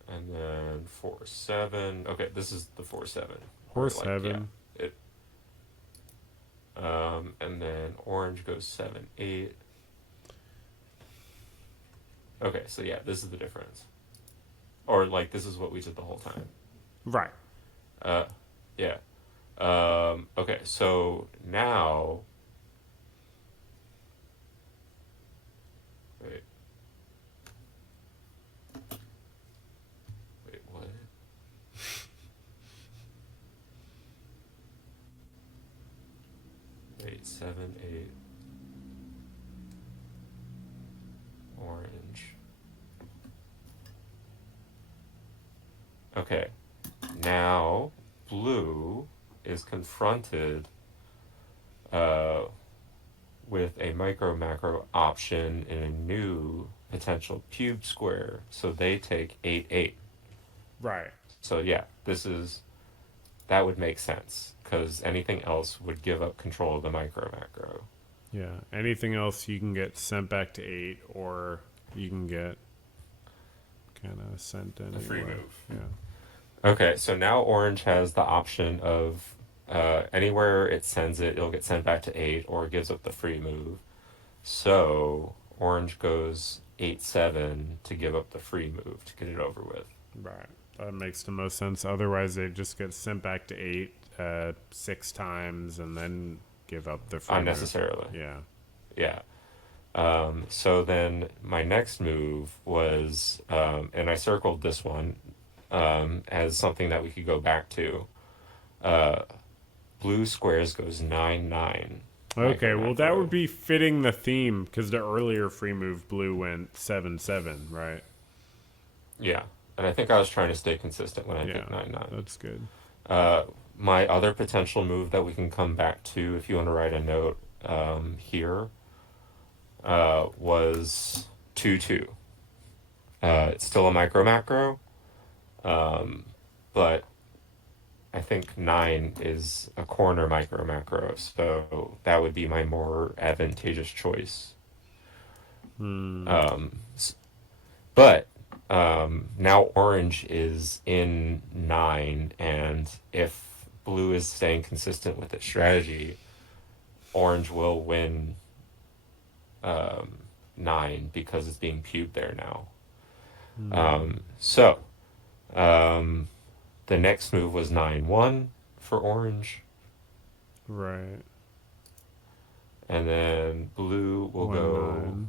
And then 4-7. Okay, this is the 4-7. Or Horse like, yeah. heaven. It and then orange goes 7-8. Okay, so yeah, this is the difference. Or like this is what we did the whole time. Right. Uh yeah. Okay, so now wait. Wait, what? Wait, 7-8 orange. Okay. Now blue is confronted uh, with a micro macro option in a new potential cube square. So they take 8-8. Right. So yeah, that would make sense because anything else would give up control of the micro macro. Yeah. Anything else you can get sent back to 8, or you can get kind of sent The free anywhere. move. Yeah. Okay, so now orange has the option of anywhere it sends it, it'll get sent back to 8 or it gives up the free move. So orange goes 8-7 to give up the free move to get it over with. Right. That makes the most sense. Otherwise, they just get sent back to 8 6 times and then give up the free move. Unnecessarily. Yeah. Yeah. So then my next move was, and I circled this one as something that we could go back to. Blue squares goes 9-9. Okay, well, that Macro. would be fitting the theme because the earlier free move blue went 7-7, right? Yeah. And I think I was trying to stay consistent when I Yeah, picked 9-9. that's good. My other potential move that we can come back to, if you want to write a note here, was 2-2. It's still a micro macro, but I think 9 is a corner micro macro, so that would be my more advantageous choice. But now orange is in 9, and if blue is staying consistent with its strategy, orange will win 9 because it's being pubed there now. So the next move was 9-1 for orange, Right. and then blue will go. 1-9.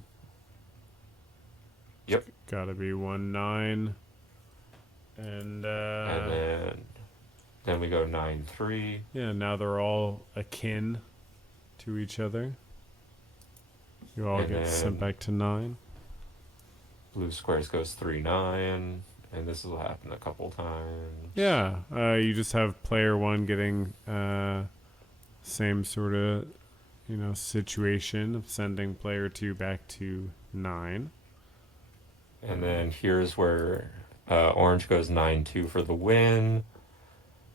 Yep. Gotta be 1-9. And, And then we go 9-3. yeah, now they're all akin to each other. You all And get sent then- back to 9. Blue squares goes 3-9, and this will happen a couple times. Yeah, you just have player 1 getting same sort of, situation of sending player 2 back to 9. And then here's where orange goes 9-2 for the win.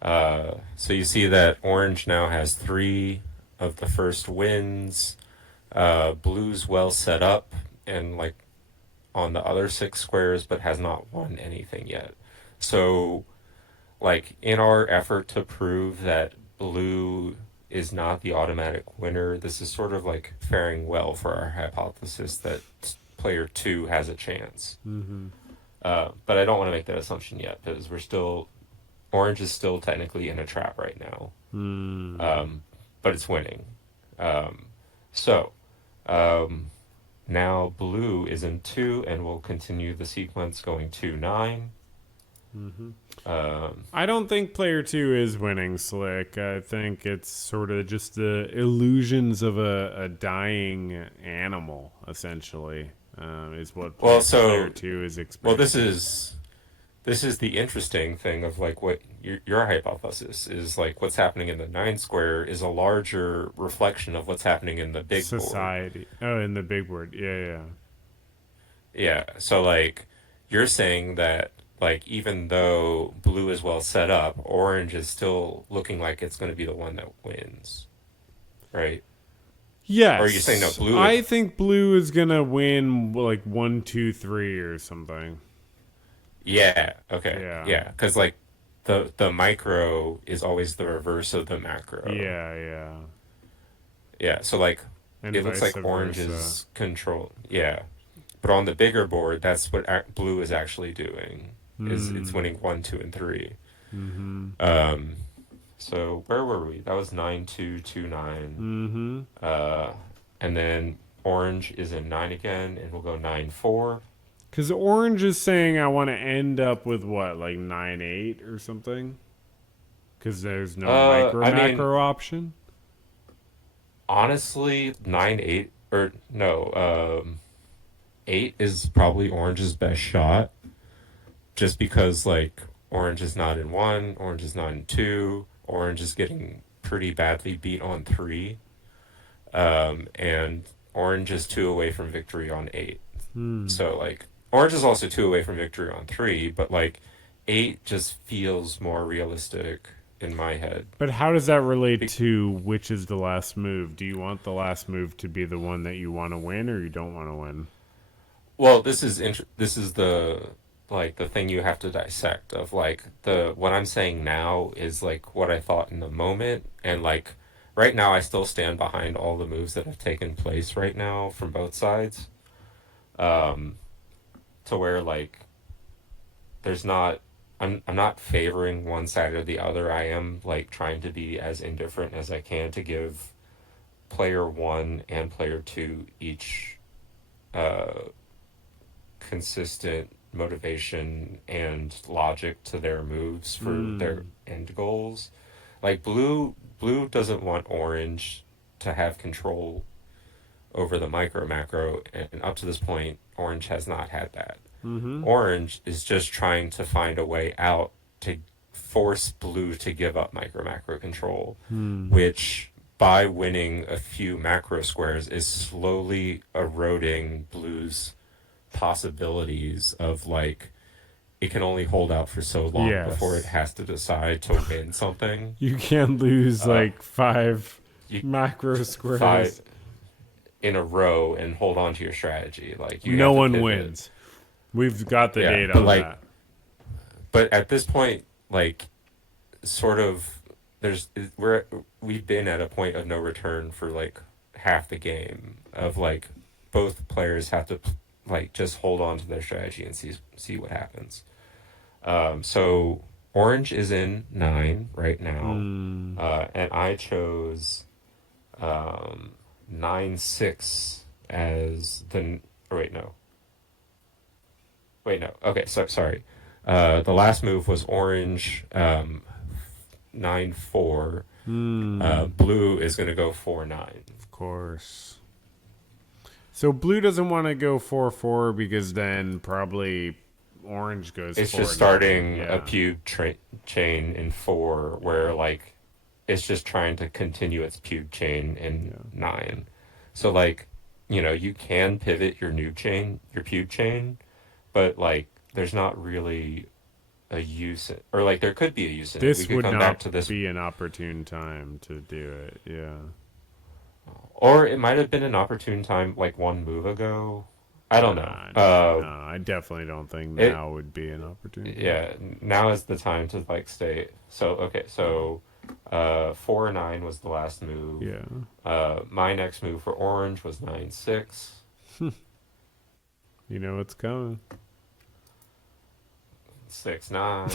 So you see that orange now has 3 of the first wins. Blue's well set up and like on the other 6 squares, but has not won anything yet. So, like in our effort to prove that blue is not the automatic winner, this is sort of like faring well for our hypothesis that player 2 has a chance. Mm-hmm. But I don't want to make that assumption yet because orange is still technically in a trap right now. But it's winning. So now blue is in 2 and will continue the sequence going 2-9. I don't think player 2 is winning, Slick. I think it's sort of just the illusions of a dying animal, essentially, is what player 2 is experiencing. Well, this is the interesting thing of like what your hypothesis is, like what's happening in the 9 square is a larger reflection of what's happening in the big board. Society. Oh, in the big board. Yeah. Yeah, so like you're saying that like even though blue is well set up, orange is still looking like it's going to be the one that wins, right? Or are you saying no, Yes, blue? I think blue is gonna win like 1, 2, 3 or something. Yeah. Okay. Yeah, Yeah. Because like the micro is always the reverse of the macro. yeah, yeah, Yeah. So like and it looks vice like versa. orange's control. Yeah. But on the bigger board, that's what blue is actually doing. Is it's Hmm. winning one, two, and three. Mm-hmm. Um. So where were we? That was 9-2-2-9. Mm-hmm. Uh. And then orange is in nine again, and we'll go 9-4. Because orange is saying I want to end up with what, like 9-8 or something. Because there's no micro I mean, macro option. honestly, 9-8 or no, 8 is probably Orange's best shot, just because like Orange is not in one, Orange is not in two, Orange is getting pretty badly beat on three, and Orange is two away from victory on 8. Hmm. So like Orange is also two away from victory on three, but like 8 just feels more realistic in my head. But how does that relate Be- to which is the last move? Do you want the last move to be the one that you want to win, or you don't want to win? Well, this is the like the thing you have to dissect of like the what I'm saying now is like what I thought in the moment, and like right now I still stand behind all the moves that have taken place right now from both sides. Um to where like there's not I'm not favoring one side or the other. I am like trying to be as indifferent as I can to give player 1 and player 2 each uh consistent motivation and logic to their moves for their Hmm. end goals. Like blue doesn't want orange to have control over the micro macro, and up to this point orange has not had that. Mm-hmm. Orange is just trying to find a way out to force blue to give up micro macro control, Hmm. which by winning a few macro squares is slowly eroding blue's possibilities of like it can only hold out for so long before it Yes. has to decide to win something. You can't lose Uh, like 5 you macro five squares. in a row and hold on to your strategy. Like you No have to one pivot. wins. We've got the Yeah, data but on like, that. but at this point, like, sort of, we've been at a point of no return for like half the game of like both players have to like just hold on to their strategy and see what happens. So orange is in nine right now, Hmm. and I chose 9-6 as the. Or wait no. Okay, so sorry. The last move was orange 9-4. Hmm. Blue is gonna go 4-9. Of course. So blue doesn't want to go 4-4 because then probably orange goes It's just 4-9. starting a Yeah. chain in four, where Yeah. like it's just trying to continue its pube chain in Yeah. nine. So like, you can pivot your pube chain, but like there's not really a use, or like there could be a use in it. We This could would come back not to this, be an opportune time to do it. Yeah. or it might have been an opportune time like one move ago. I don't know. Nah, nah, no. I definitely don't think It now would be an opportunity. Yeah, now is the time to like stay. So okay, so 4-9 was the last move. Yeah. My next move for orange was 9-6. You know what's coming. 6-9.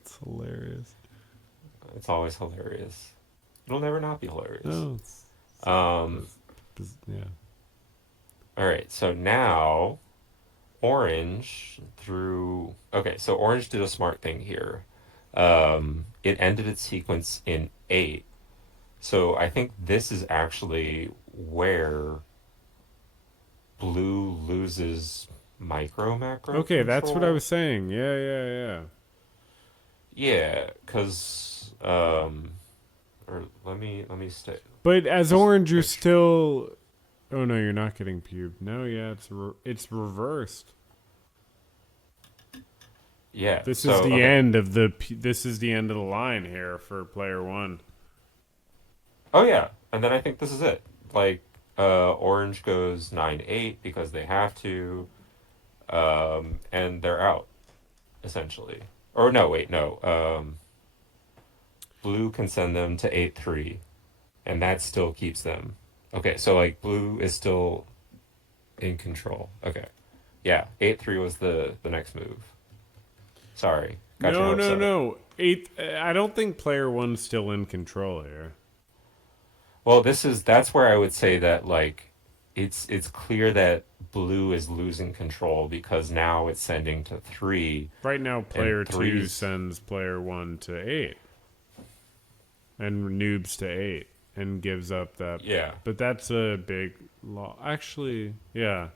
It's hilarious. It's always hilarious. It'll never not be hilarious. No, Um, yeah. all right, so now orange through. Okay, so orange did a smart thing here. It ended its sequence in 8. So I think this is actually where blue loses micro macro Okay, that's what I control. was saying. Yeah, yeah, yeah. Yeah, because or let me stay. But as Just orange, you're make sure. still. Oh no, you're not getting pubed. No, yeah, it's reversed. Yeah. This is So the okay. end of the. This is the end of the line here for player one. Oh yeah. And then I think this is it. Like, orange goes 9-8 because they have to, and they're out essentially. Or no, wait, no. Blue can send them to 8-3, and that still keeps them. Okay, so like blue is still in control. Okay, yeah, 8-3 was the next move. Sorry, got your No, hopes no, up. no. Eight. I don't think player one's still in control here. Well, that's where I would say that like it's clear that blue is losing control because now it's sending to 3 Right now, and player two threes. sends player one to 8 and noobs to 8 and gives up that. Yeah. But that's a big law. Actually, yeah.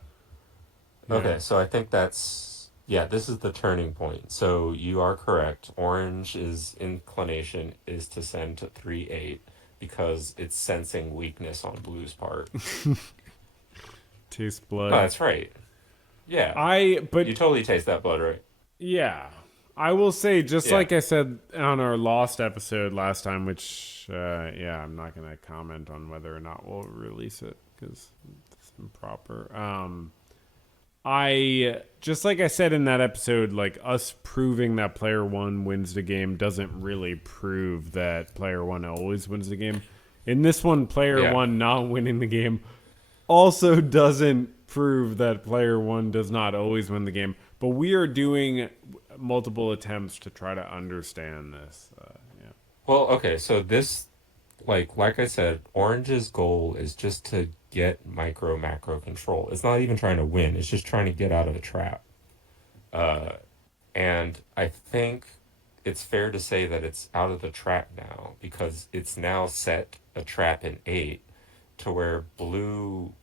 Yeah. Okay, so I think that's yeah, this is the turning point. So you are correct. Orange's inclination is to send to 3-8 because it's sensing weakness on blue's part. Taste No, blood. that's right. Yeah. But You totally taste that blood, right? yeah. I will say, just Yeah. like I said on our Lost episode last time, which, yeah, I'm not going to comment on whether or not we'll release it because it's improper. Just like I said in that episode, like us proving that player one wins the game doesn't really prove that player one always wins the game. In this one, player Yeah. one not winning the game also doesn't prove that player one does not always win the game. But we are doing multiple attempts to try to understand this. Yeah. Well, okay, so this like I said, Orange's goal is just to get micro macro control. It's not even trying to win, it's just trying to get out of a trap. Uh and I think it's fair to say that it's out of the trap now because it's now set a trap in 8 to where blue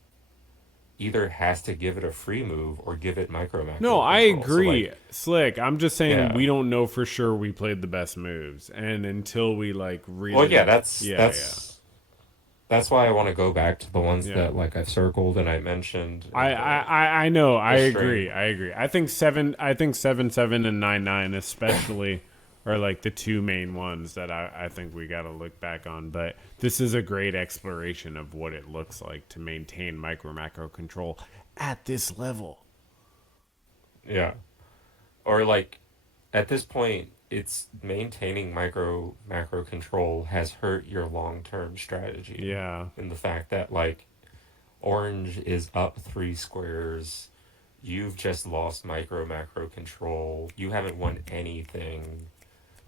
either has to give it a free move or give it micro No, macro I control. So agree, like Slick. I'm just saying yeah. we don't know for sure we played the best moves, and until we like Well, yeah, really, that's yeah, yeah, that's that's why I want to go back to the ones yeah. that like I've circled and I mentioned I, in I, I know. I the agree. string. I agree. I think seven. I think 7-7 and 9-9 especially are like the two main ones that I think we got to look back on. But this is a great exploration of what it looks like to maintain micro macro control at this level. Yeah. Or like at this point it's maintaining micro macro control has hurt your long-term strategy Yeah. in the fact that like orange is up 3 squares. You've just lost micro macro control. You haven't won anything.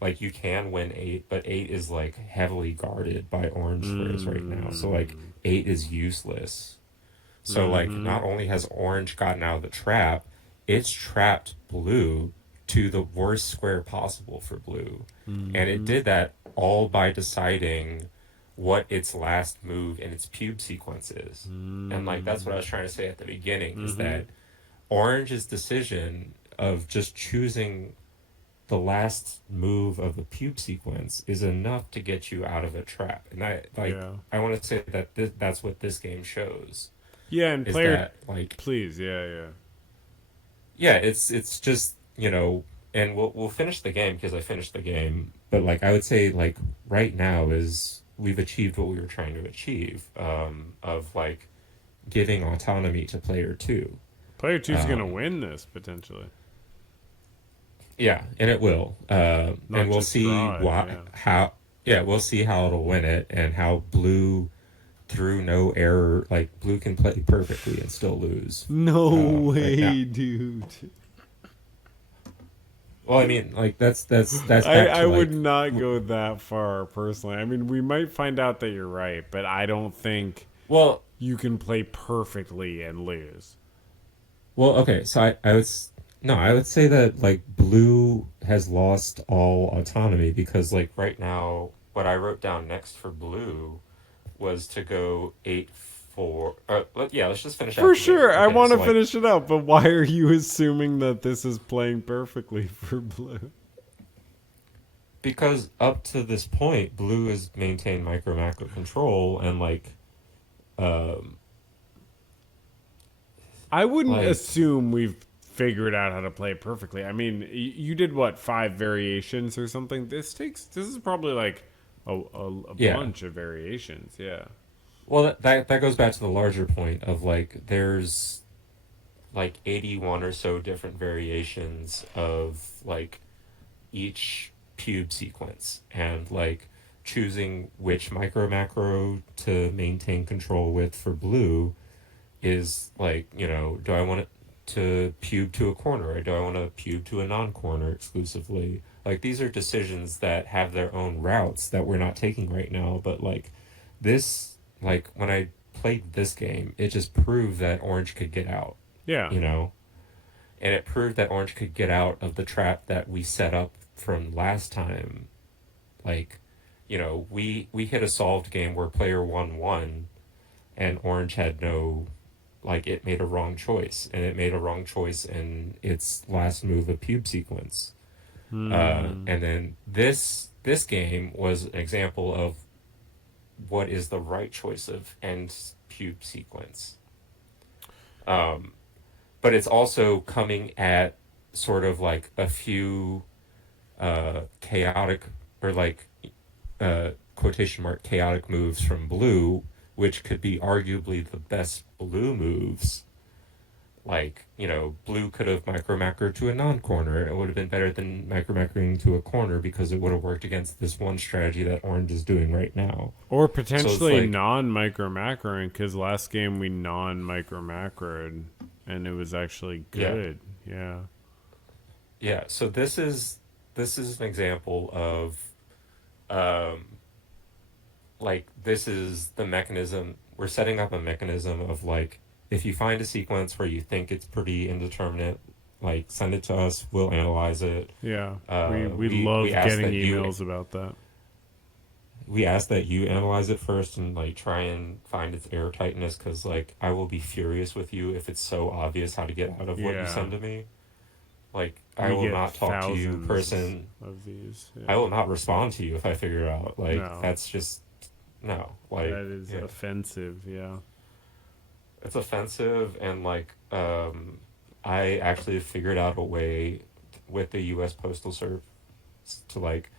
Like you can win 8, but 8 is like heavily guarded by orange squares right now. So like Mm. 8 is useless. So like Mm-hmm. not only has orange gotten out of the trap, it's trapped blue to the worst square possible for blue. And it Mm-hmm. did that all by deciding what its last move in its pube sequence is. And like that's what I was trying to say at the beginning is Mm-hmm. that orange's decision of just choosing the last move of the pube sequence is enough to get you out of a trap. And Yeah. I want to say that that's what this game shows Yeah, and is player, that like please. Yeah, yeah. yeah, it's just, and we'll finish the game because I finished the game, but like I would say like right now is we've achieved what we were trying to achieve of like giving autonomy to player 2. Player two's gonna Um win this potentially, yeah, and it will. And not we'll just see draw it. why Yeah. how yeah, we'll see how it'll win it and how blue through no error like blue can play perfectly and still lose. No Right now. way, dude. Well, I mean, like that's back I to would like not go that far personally. I mean, we might find out that you're right, but I don't think well, you can play perfectly and lose. well, okay. So I would no, I would say that like blue has lost all autonomy because like right now, what I wrote down next for blue was to go 8-4. Yeah, let's just finish out For the game. sure, I Okay, want so to like finish it out, but why are you assuming that this is playing perfectly for blue? because up to this point, blue has maintained micro macro control and um I wouldn't like assume we've figured out how to play it perfectly. I mean, you did what, 5 variations or something? This is probably like a yeah. bunch of variations. Yeah. Well, that goes back to the larger point of like there's like 81 or so different variations of like each pube sequence, and like choosing which micro macro to maintain control with for blue is like, do I want it to pube to a corner, or do I want to pube to a non-corner exclusively? Like these are decisions that have their own routes that we're not taking right now, but like this, like when I played this game, it just proved that orange could get out, Yeah. you know? And it proved that orange could get out of the trap that we set up from last time. Like, we hit a solved game where player one won and orange had no, like, it made a wrong choice, and it made a wrong choice in its last move of pube sequence. And then this game was an example of what is the right choice of end pube sequence. But it's also coming at sort of like a few chaotic, or like quotation mark chaotic moves from blue, which could be arguably the best blue moves. Like, blue could have micro-macroed to a non-corner. It would have been better than micro-macroing to a corner because it would have worked against this one strategy that orange is doing right now. Or So it's potentially like, non-micro macroing, because last game we non-micro macroed and it was actually good. Yeah. yeah. So this is an example of, like, this is the mechanism. We're setting up a mechanism of like, if you find a sequence where you think it's pretty indeterminate, like send it to us. We'll analyze it. Yeah. Uh, We we love we ask getting that emails about that. we ask that you analyze it first and like try and find its air tightness, because like I will be furious with you if it's so obvious how to get out of what you Yeah. send to me. Like I We will get not talk to you thousands person. of these. I Yeah. will not respond to you if I figure out like No. that's just no. Like That is yeah. offensive. Yeah. It's offensive, and like I actually figured out a way with the US Postal Service to like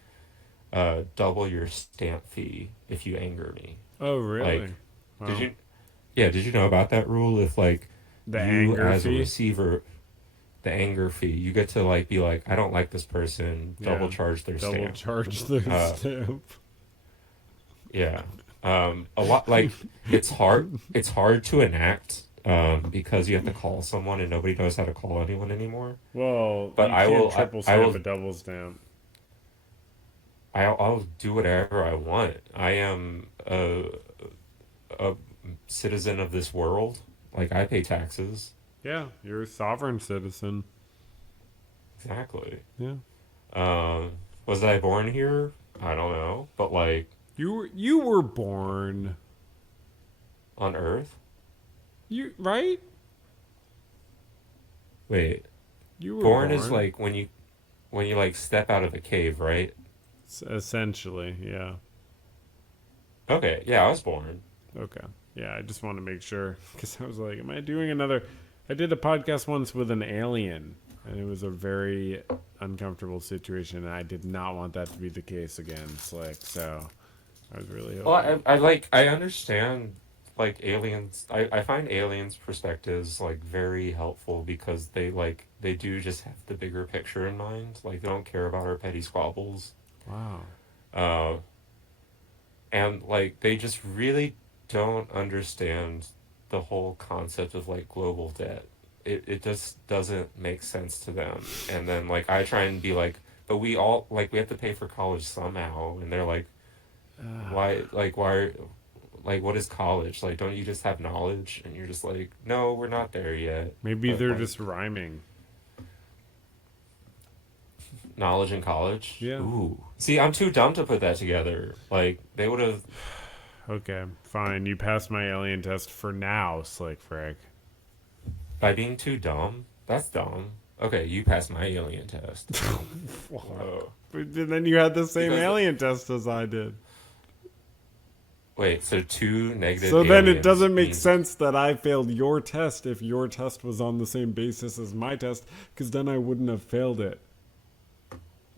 double your stamp fee if you anger me. Oh, really? Like, Wow. did you know about that rule? If like The you anger as a fee? receiver, the anger fee, you get to like be like, I don't like this person, double Yeah. charge their Double stamp. charge the stamp. Yeah. A lot, like, it's hard to enact, because you have to call someone and nobody knows how to call anyone anymore. Well, But you I can't will, triple I stamp will, a double stamp. I'll do whatever I want. I am a citizen of this world. Like, I pay taxes. Yeah, you're a sovereign citizen. Exactly. Yeah. Was I born here? I don't know. But like, You were born. on Earth? You right? Wait, You were born is like when you like step out of a cave, right? Essentially, yeah. Okay, yeah, I was born. Okay. Yeah, I just want to make sure because I was like, am I doing another? I did a podcast once with an alien, and it was a very uncomfortable situation, and I did not want that to be the case again. It's like, so I was really hoping. Well, I understand like aliens. I find aliens' perspectives like very helpful because they do just have the bigger picture in mind. Like they don't care about our petty squabbles. Wow. Uh, and like they just really don't understand the whole concept of like global debt. It just doesn't make sense to them. And then like I try and be like, but we all like we have to pay for college somehow, and they're like, why like what is college? Like don't you just have knowledge? And you're just like, no, we're not there yet. Maybe But, they're like, just rhyming. knowledge in college. Yeah. Ooh. See, I'm too dumb to put that together. Like they would have. Okay, fine. You passed my alien test for now, Slick Frick. By being too dumb? That's dumb. Okay, you passed my alien test. Whoa. But then you had the same Because- alien test as I did. Wait, so two negative So then it aliens doesn't make means- sense that I failed your test if your test was on the same basis as my test, because then I wouldn't have failed it.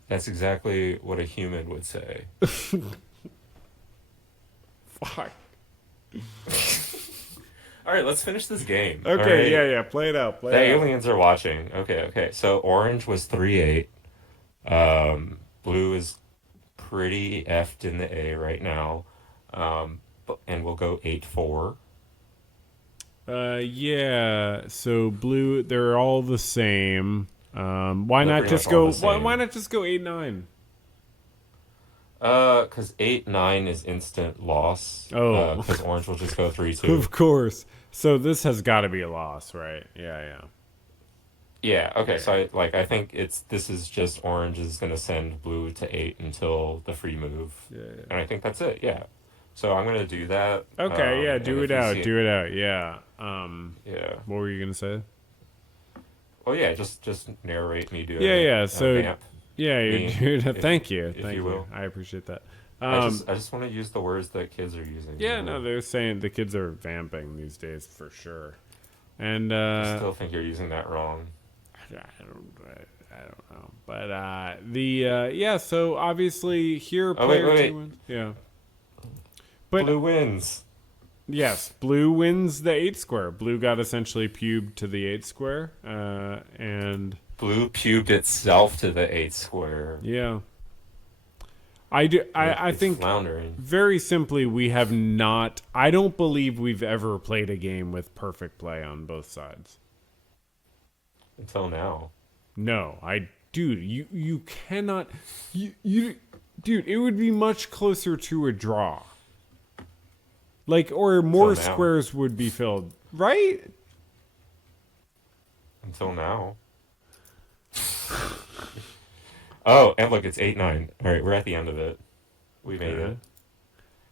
That's exactly what a human would say. Fuck. All right, let's finish this game. All Okay, right. yeah. Play it out. The Play it out. aliens are watching. Okay, okay. So orange was 3-8. Blue is pretty effed in the A right now. And we'll go 8-4. Yeah. So blue, they're all the same. Why They're not pretty much just all go? the Why same. not just go 8-9? Because 8-9 is instant loss. Oh, Because orange will just go 3-2. of course. So this has got to be a loss, right? Yeah. Yeah, okay, Yeah. so I think this is just orange is gonna send blue to 8 until the free move. Yeah. And I think that's it, yeah. So I'm gonna do that. Okay, yeah, And do if it you out, see it, do it out, yeah. yeah. What were you gonna say? Well, yeah, just narrate me doing it. Yeah. So, Vamp yeah, you're me, doing it. if Thank you you. will. I appreciate that. I just want to use the words that kids are Yeah, using. no, they're saying the kids are vamping these days for sure, and I still think you're using that wrong. I don't know, but yeah. So obviously here, Oh wait, player wait, two wait. wins. Yeah, but Blue wins. yes, blue wins the 8 square. Blue got essentially pubed to the 8 square, and Blue pubed itself to the 8 square. yeah, I do. I It's think floundering very simply, we have not. I don't believe we've ever played a game with perfect play on both sides. until now. No, dude, you cannot, dude, it would be much closer to a draw. Like, or more Until now. squares would be filled, right? Until now. Oh, and look, it's 8-9. All right, we're at the end of it. We made Okay. it.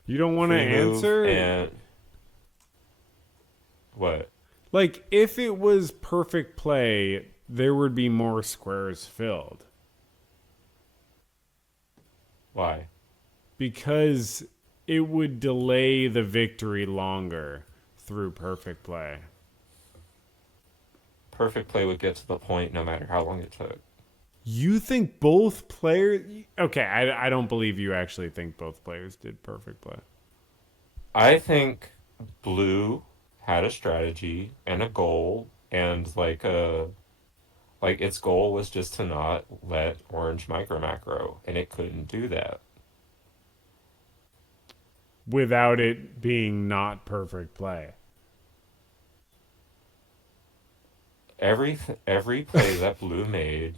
You don't want to Free move answer? and what? Like, if it was perfect play, there would be more squares filled. Why? Because it would delay the victory longer through perfect play. Perfect play would get to the point no matter how long it took. You think both players? Okay, I don't believe you actually think both players did perfect play. I think blue had a strategy and a goal and like its goal was just to not let orange micro macro and it couldn't do that. Without it being not perfect play. Every play that blue made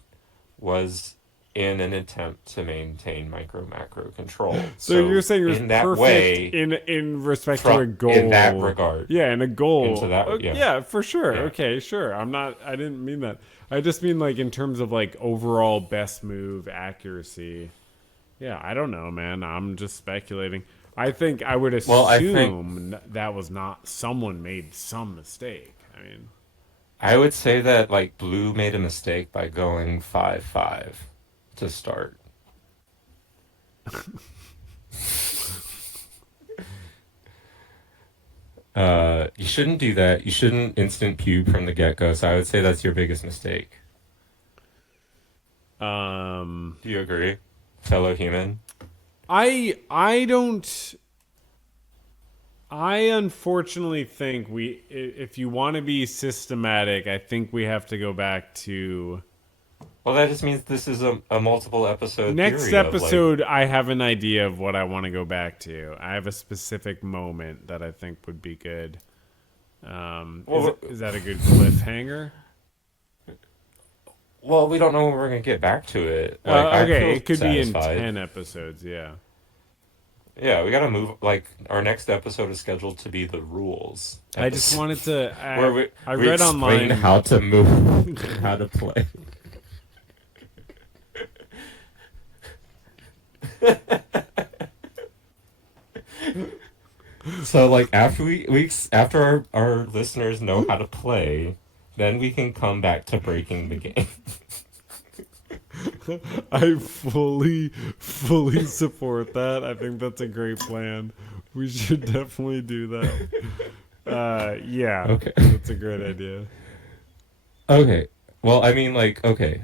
was in an attempt to maintain micro macro control. So you're So saying it was in that perfect way, in respect to a goal. in that regard, Yeah, in a goal. into that, yeah, Yeah, for sure. yeah. Okay, sure. I didn't mean that. I just mean like in terms of like overall best move accuracy. Yeah, I don't know, man. I'm just speculating. I think I would Well, I think assume that was not someone made some mistake. I mean, I would say that like blue made a mistake by going 5-5 to start. You shouldn't do that. You shouldn't instant pube from the get-go. So I would say that's your biggest mistake. um, Do you agree, fellow human? I don't. I unfortunately think if you want to be systematic, I think we have to go back to Well, that just means this is a multiple episode next theory of like, episode. I have an idea of what I want to go back to. I have a specific moment that I think would be good. well, Is that a good cliffhanger? well, we don't know when we're gonna get back to it. Like, I Okay, feel it could be in satisfied. 10 episodes. Yeah. Yeah, we gotta move. Like, our next episode is scheduled to be the rules I just episode, wanted to. where I we read explain online. how to move, how to play. So, like, after after our listeners know how to play, then we can come back to breaking the game. I fully support that. I think that's a great plan. We should definitely do that. Yeah, Okay. that's a great idea. Okay. Well, I mean, like, okay.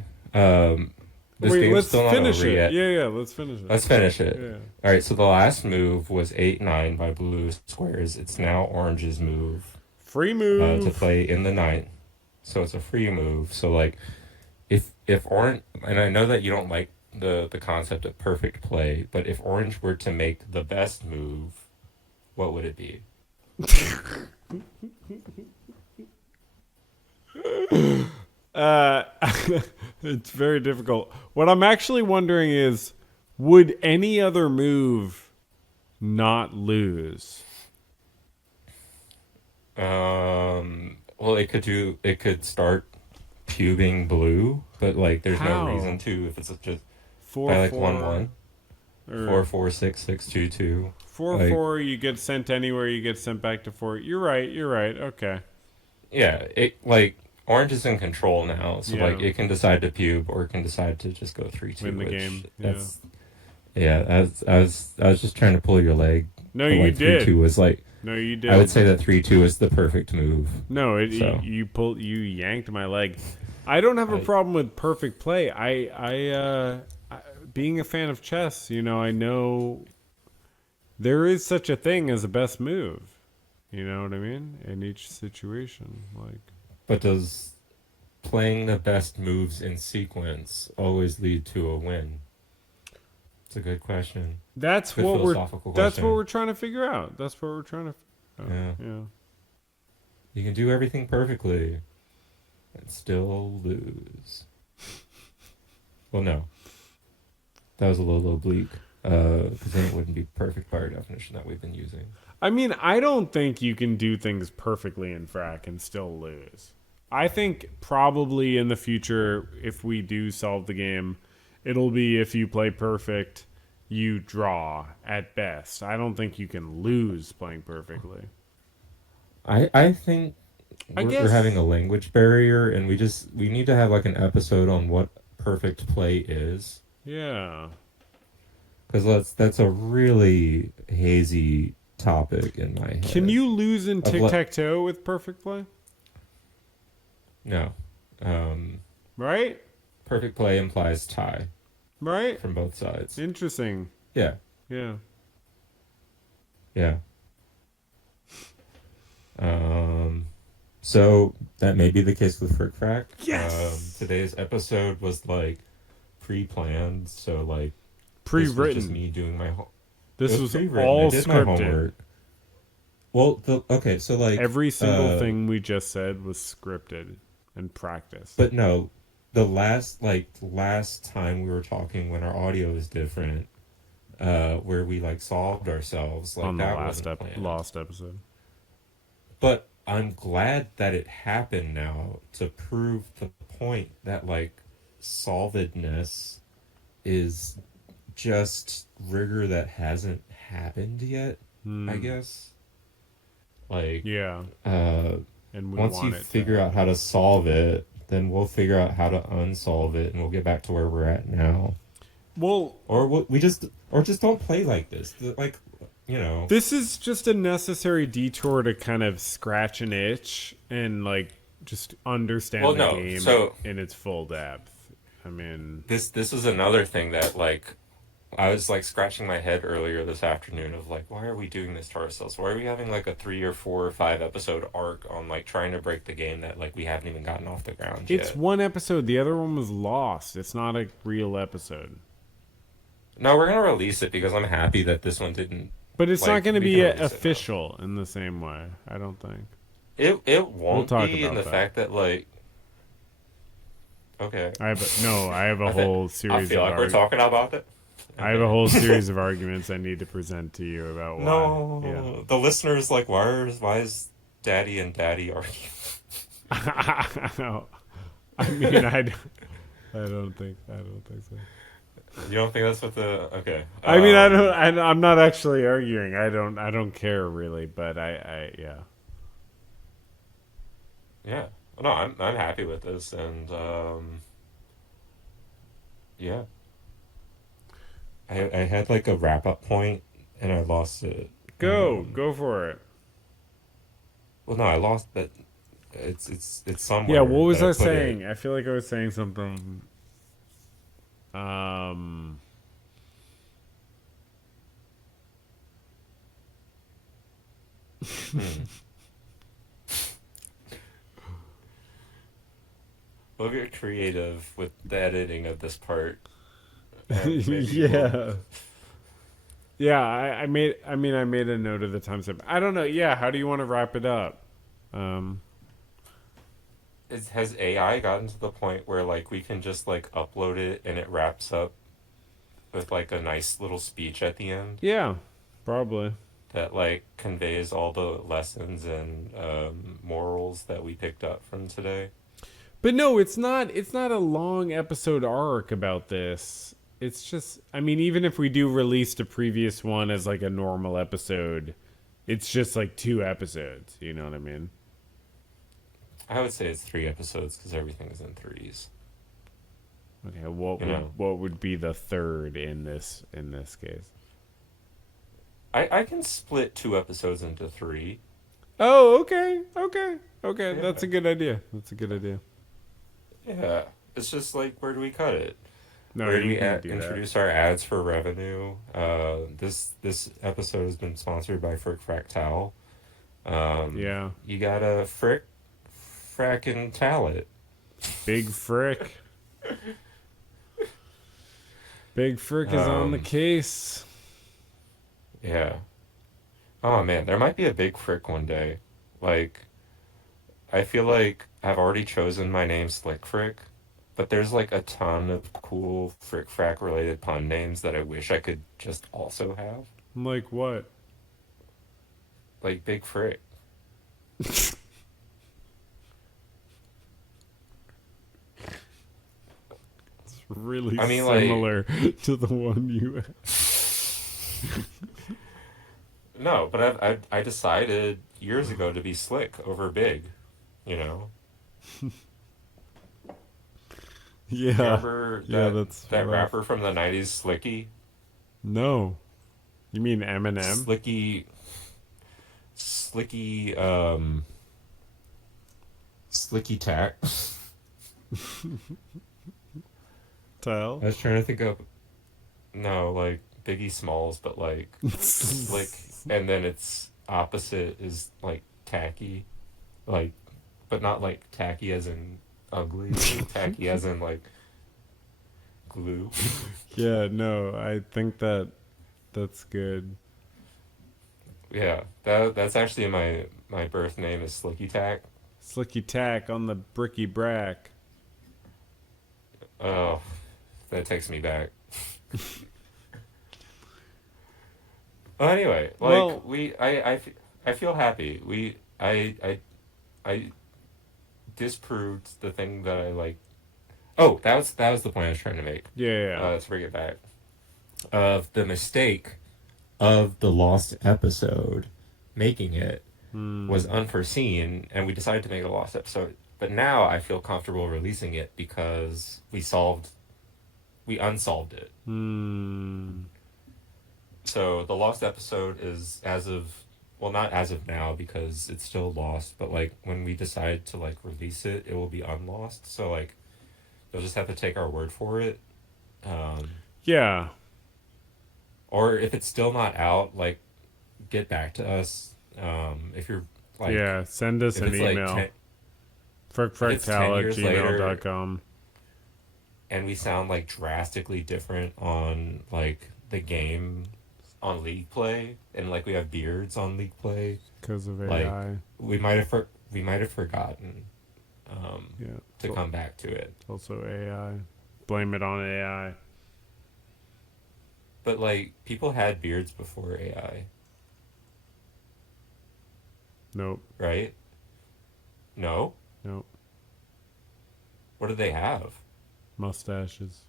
This Wait, game's let's still not finish over it. yet. Yeah, let's finish it. Let's finish it. Yeah. All right, so the last move was 8-9 by blue squares. It's now orange's move Free to move. play in the ninth. So it's a free move. So like if orange, and I know that you don't like the concept of perfect play, but if orange were to make the best move, what would it be? Uh, it's very difficult. What I'm actually wondering is, would any other move not lose? Well, it could start pubing blue, but like there's no How? reason to if it's just Four by like four 1-1, or 4-4-6-6-2-2. four Like, four. You get sent anywhere. You get sent back to four. You're right. You're right. Okay. yeah, it like orange is in control now, so like Yeah. it can decide to pube or it can decide to just go 3-2, Win the which game. Yeah. that's yeah. I was just trying to pull your leg. No, But you like 3-2 did. was like No, you did. I would say that 3-2 is the perfect move. No, So. you yanked my leg. I don't have a I- problem with perfect play. Being a fan of chess, I know there is such a thing as a best move. You know what I mean? In each situation, like But does playing the best moves in sequence always lead to a win? It's a good question. that's Good what philosophical that's what question. we're trying to figure out. That's what we're trying to. Yeah. Yeah. You can do everything perfectly and still lose. Well, no. That was a little oblique. Because then it wouldn't be perfect by our definition that we've been using. I mean, I don't think you can do things perfectly in frac and still lose. I think probably in the future, if we do solve the game, it'll be if you play perfect, you draw at best. I don't think you can lose playing perfectly. I think I we're guess- having a language barrier, and we need to have like an episode on what perfect play is. Yeah. Because that's a really hazy topic in my head. Can you lose in Of tic tac toe with perfect play? No. Right? Perfect play implies tie Right? from both sides. Interesting. Yeah. Yeah. Yeah. So that may be the case with Fric Frac. Yes! Today's episode was like pre-planned, so like this was Pre-written. just me doing my homework. This was pre-written. all I did my scripted. homework. Well, okay, so like Every single uh, thing we just said was scripted and practiced. But no, the last time we were talking when our audio is different, where we like solved ourselves like on the that last wasn't planned. lost episode. But I'm glad that it happened now to prove the point that like solvedness is just rigor that hasn't happened yet, I guess. Like Yeah, uh and we once want you it figure out how to solve it, then we'll figure out how to unsolve it and we'll get back to where we're at now. Well, Or we just don't play like this. Like, this is just a necessary detour to kind of scratch an itch and like just understand Well, the no, game so- in its full depth. I mean, this is another thing that like I was like scratching my head earlier this afternoon of like, why are we doing this to ourselves? Why are we having like a 3 or 4 or 5 episode arc on like trying to break the game that like we haven't even gotten off the ground it's yet? one episode. The other one was lost. It's not a real episode. No, we're gonna release it because I'm happy that this one didn't. But it's Like, not going to we be can release it now. official in the same way. I don't think. It won't talk be about in the that. fact that like. Okay. I have a whole series. I feel of like we're talking about it. I have a whole series of arguments I need to present to you about why. No, Yeah. the listeners like why is Daddy and Daddy arguing? I mean, I don't think so. You don't think that's what the okay? I mean, I'm not actually arguing. I don't care really, but yeah. Yeah, no, I'm happy with this, and yeah, I had like a wrap up point, and I lost it. Go for it. Well, no, I lost that. It's somewhere. Yeah, what was that I put it. saying? I feel like I was saying something. Um, Hmm. We'll get creative with the editing of this part, and maybe we'll. yeah. Yeah, I made a note of the time step. I don't know. Yeah, how do you want to wrap it up? Um, Has AI gotten to the point where like we can just like upload it and it wraps up with like a nice little speech at the end yeah, probably. that like conveys all the lessons and morals that we picked up from today? But no, it's not. It's not a long episode arc about this. It's just. I mean, even if we do release the previous one as like a normal episode, it's just like 2 episodes. You know what I mean? I would say it's 3 episodes because everything is in threes. Okay. What You would know, what would be the third in this case? I can split 2 episodes into three. Oh, okay, okay, okay. That's Yeah, a good idea. That's a good idea. yeah. It's just like where do we cut it? No, Where do you we can do that. introduce our ads for revenue? This episode has been sponsored by Fric Frac Towel. Yeah. You gotta fracking towel it. Big Frick. Big Frick is on the Um, case. yeah. Oh man, there might be a big Frick one day. Like, I feel like I've already chosen my name Slick Frick, but there's like a ton of cool Frick Frack related pun names that I wish I could just also have. Like what? Like Big Frick. Really I mean, like, similar to the one you had. no, but I decided years ago to be slick over big, you know? You Yeah. remember Yeah, that's that rough. rapper from the 90s, Slicky? No. You mean Eminem? Slicky, Slicky, Slicky Tack. Tell? I was trying to think of, no, like Biggie Smalls, but like slick, and then its opposite is like tacky, like, but not like tacky as in ugly, like, tacky as in like glue. Yeah, no, I think that's good. Yeah, that's actually my birth name is Slicky Tack. Slicky tack on the bricky brack. Oh, that takes me back. Well, anyway, like Well, I feel happy. I disproved the thing that I like. Oh, that was the point I was trying to make. yeah, yeah, yeah. Let's bring it back. Of the mistake of the lost episode, making it was Hmm. unforeseen, and we decided to make a lost episode. But now I feel comfortable releasing it because we unsolved it. Hmm. So the lost episode is as of, well, not as of now because it's still lost, but like when we decide to like release it, it will be unlost. So like you'll just have to take our word for it. Um, Yeah. or if it's still not out, like get back to us. If you're like, Yeah. Send us if an it's like email. if it's 10 Fricfractal at years later gmail.com. and we sound like drastically different on like the game on League Play and like we have beards on League Play, Because of like AI. we might have forgotten Yeah. to come back to it. It's also AI. Blame it on AI. But like people had beards before AI, Nope. right? No? Nope. What do they have? Mustaches.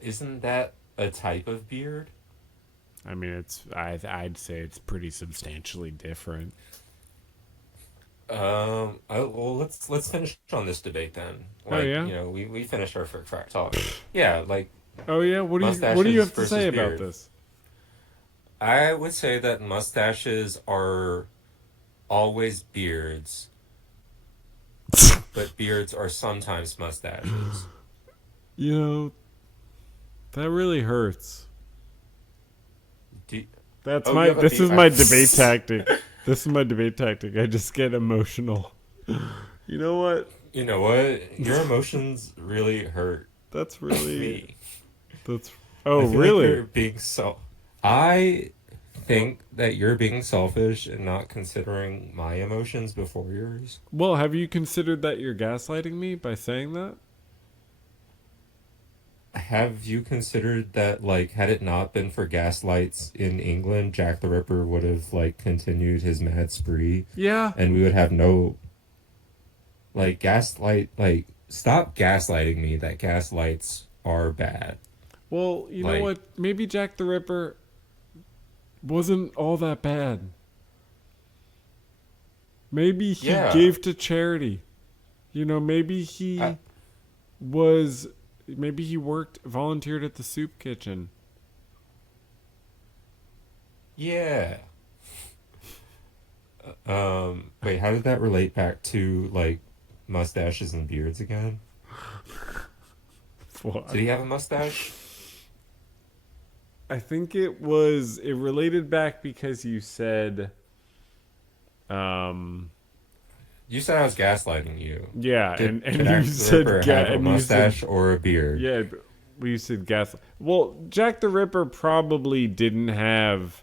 Isn't that a type of beard? I mean, I'd say it's pretty substantially different. Well, let's finish on this debate then. Oh Like, yeah. you know, we finished our Frick Frack talk. Yeah, like Oh yeah. What do you mustaches have to versus say about beard. this? I would say that mustaches are always beards, but beards are sometimes mustaches. You know, that really hurts. Do, That's oh, you my. have a This beef. is my debate tactic. This is my debate tactic. I just get emotional. You know what? You know what? Your emotions really hurt That's really. me. That's. Oh, I feel like really? you're being so. I think that you're being selfish and not considering my emotions before yours. Well, have you considered that you're gaslighting me by saying that? Have you considered that, like, had it not been for gaslights in England, Jack the Ripper would have, like, continued his mad spree, Yeah. and we would have no, like, gaslight, like, stop gaslighting me that gaslights are bad. Well, you know Like, what? Maybe Jack the Ripper wasn't all that bad. Maybe he yeah. gave to charity. You know, maybe he I, was. Maybe he volunteered at the soup kitchen. yeah. Wait, how did that relate back to, like, mustaches and beards again? What? Did he have a mustache? I think it was. It related back because you said. Um. You said I was gaslighting you. Yeah, Did and Jack you the said Ripper have a and you said mustache or a beard? yeah. Well, you said gas. Well, Jack the Ripper probably didn't have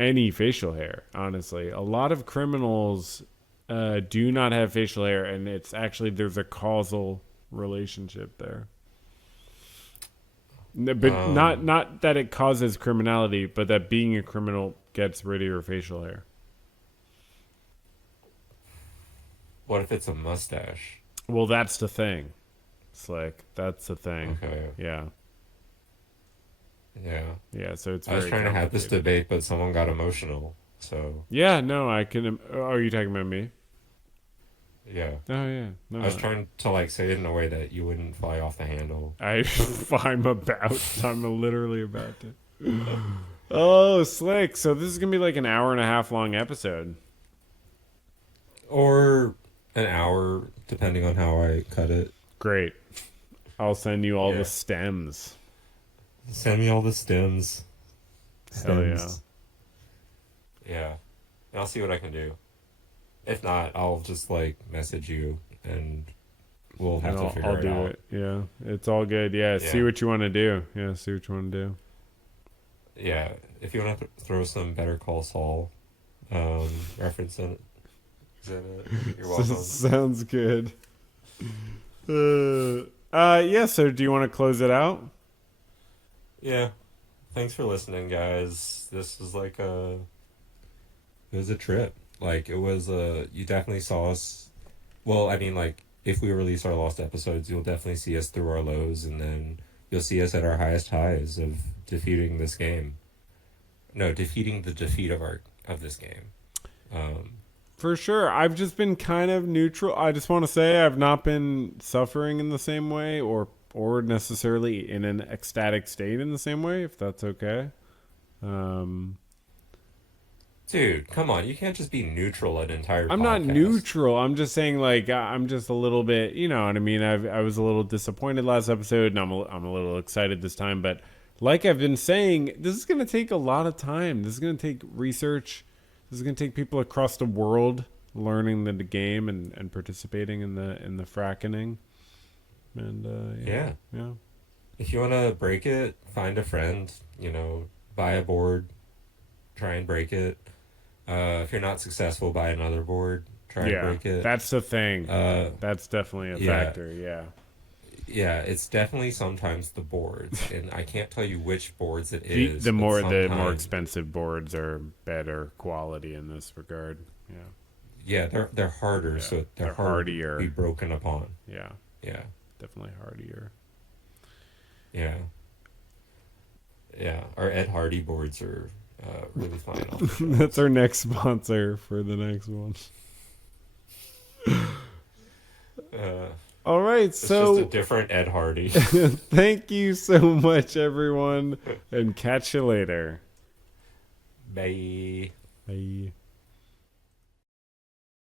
any facial hair. Honestly, a lot of criminals do not have facial hair, and it's actually there's a causal relationship there. But Um, not that it causes criminality, but that being a criminal gets rid of your facial hair. what if it's a mustache? Well, that's the thing. It's like that's the thing. Okay, Yeah, yeah. yeah. So it's I was very trying to have this complicated. debate, but someone got emotional. So, Yeah, no, I can. Oh, are you talking about me? yeah. Oh yeah, I was no. trying to, like, say it in a way that you wouldn't fly off the handle. I'm about. I'm literally about to. Oh, slick. So this is gonna be like an hour and a half long episode. Or an hour, depending on how I cut it. Great. I'll send you all the Yeah. stems. Send me all the stems. Hell yeah. Stems. Yeah. And I'll see what I can do. If not, I'll just, like, message you and we'll And have to I'll figure it do out. it. Yeah, it's all good. Yeah, see Yeah. what you want to do. Yeah, see what you want to do. Yeah. If you want to throw some Better Call Saul reference in it, you're welcome. Sounds good. Yeah. So, do you want to close it out? Yeah. Thanks for listening, guys. This was like it was a trip. Like, it was you definitely saw us. Well, I mean, like, if we release our lost episodes, you'll definitely see us through our lows, and then you'll see us at our highest highs of defeating this game. No, defeating the defeat of this game. Um, For sure. I've just been kind of neutral. I just want to say I've not been suffering in the same way or necessarily in an ecstatic state in the same way, if that's okay. Um, Dude, come on! You can't just be neutral an entire I'm not podcast. neutral. I'm just saying, like, I'm just a little bit, you know what I mean? I was a little disappointed last episode, and I'm a little excited this time. But like I've been saying, this is going to take a lot of time. This is going to take research. This is going to take people across the world learning the game and participating in the frackening. And Yeah. yeah. If you want to break it, find a friend. You know, buy a board, try and break it. If you're not successful, buy another board, try and Yeah, break it. that's the thing. Uh, That's definitely a yeah, factor. Yeah. yeah, it's definitely sometimes the boards, and I can't tell you which boards it The is. the But more sometimes, expensive boards are better quality in this regard. Yeah. yeah, they're harder, Yeah. so they're They're harder to hardier. be broken upon. Yeah. Yeah, Definitely hardier. yeah, yeah. Our Ed Hardy boards are really flying off the That's shelves. our next sponsor for the next one. Uh, All right, it's just a so different Ed Hardy. thank you so much, everyone, and catch you later. Bye. Bye.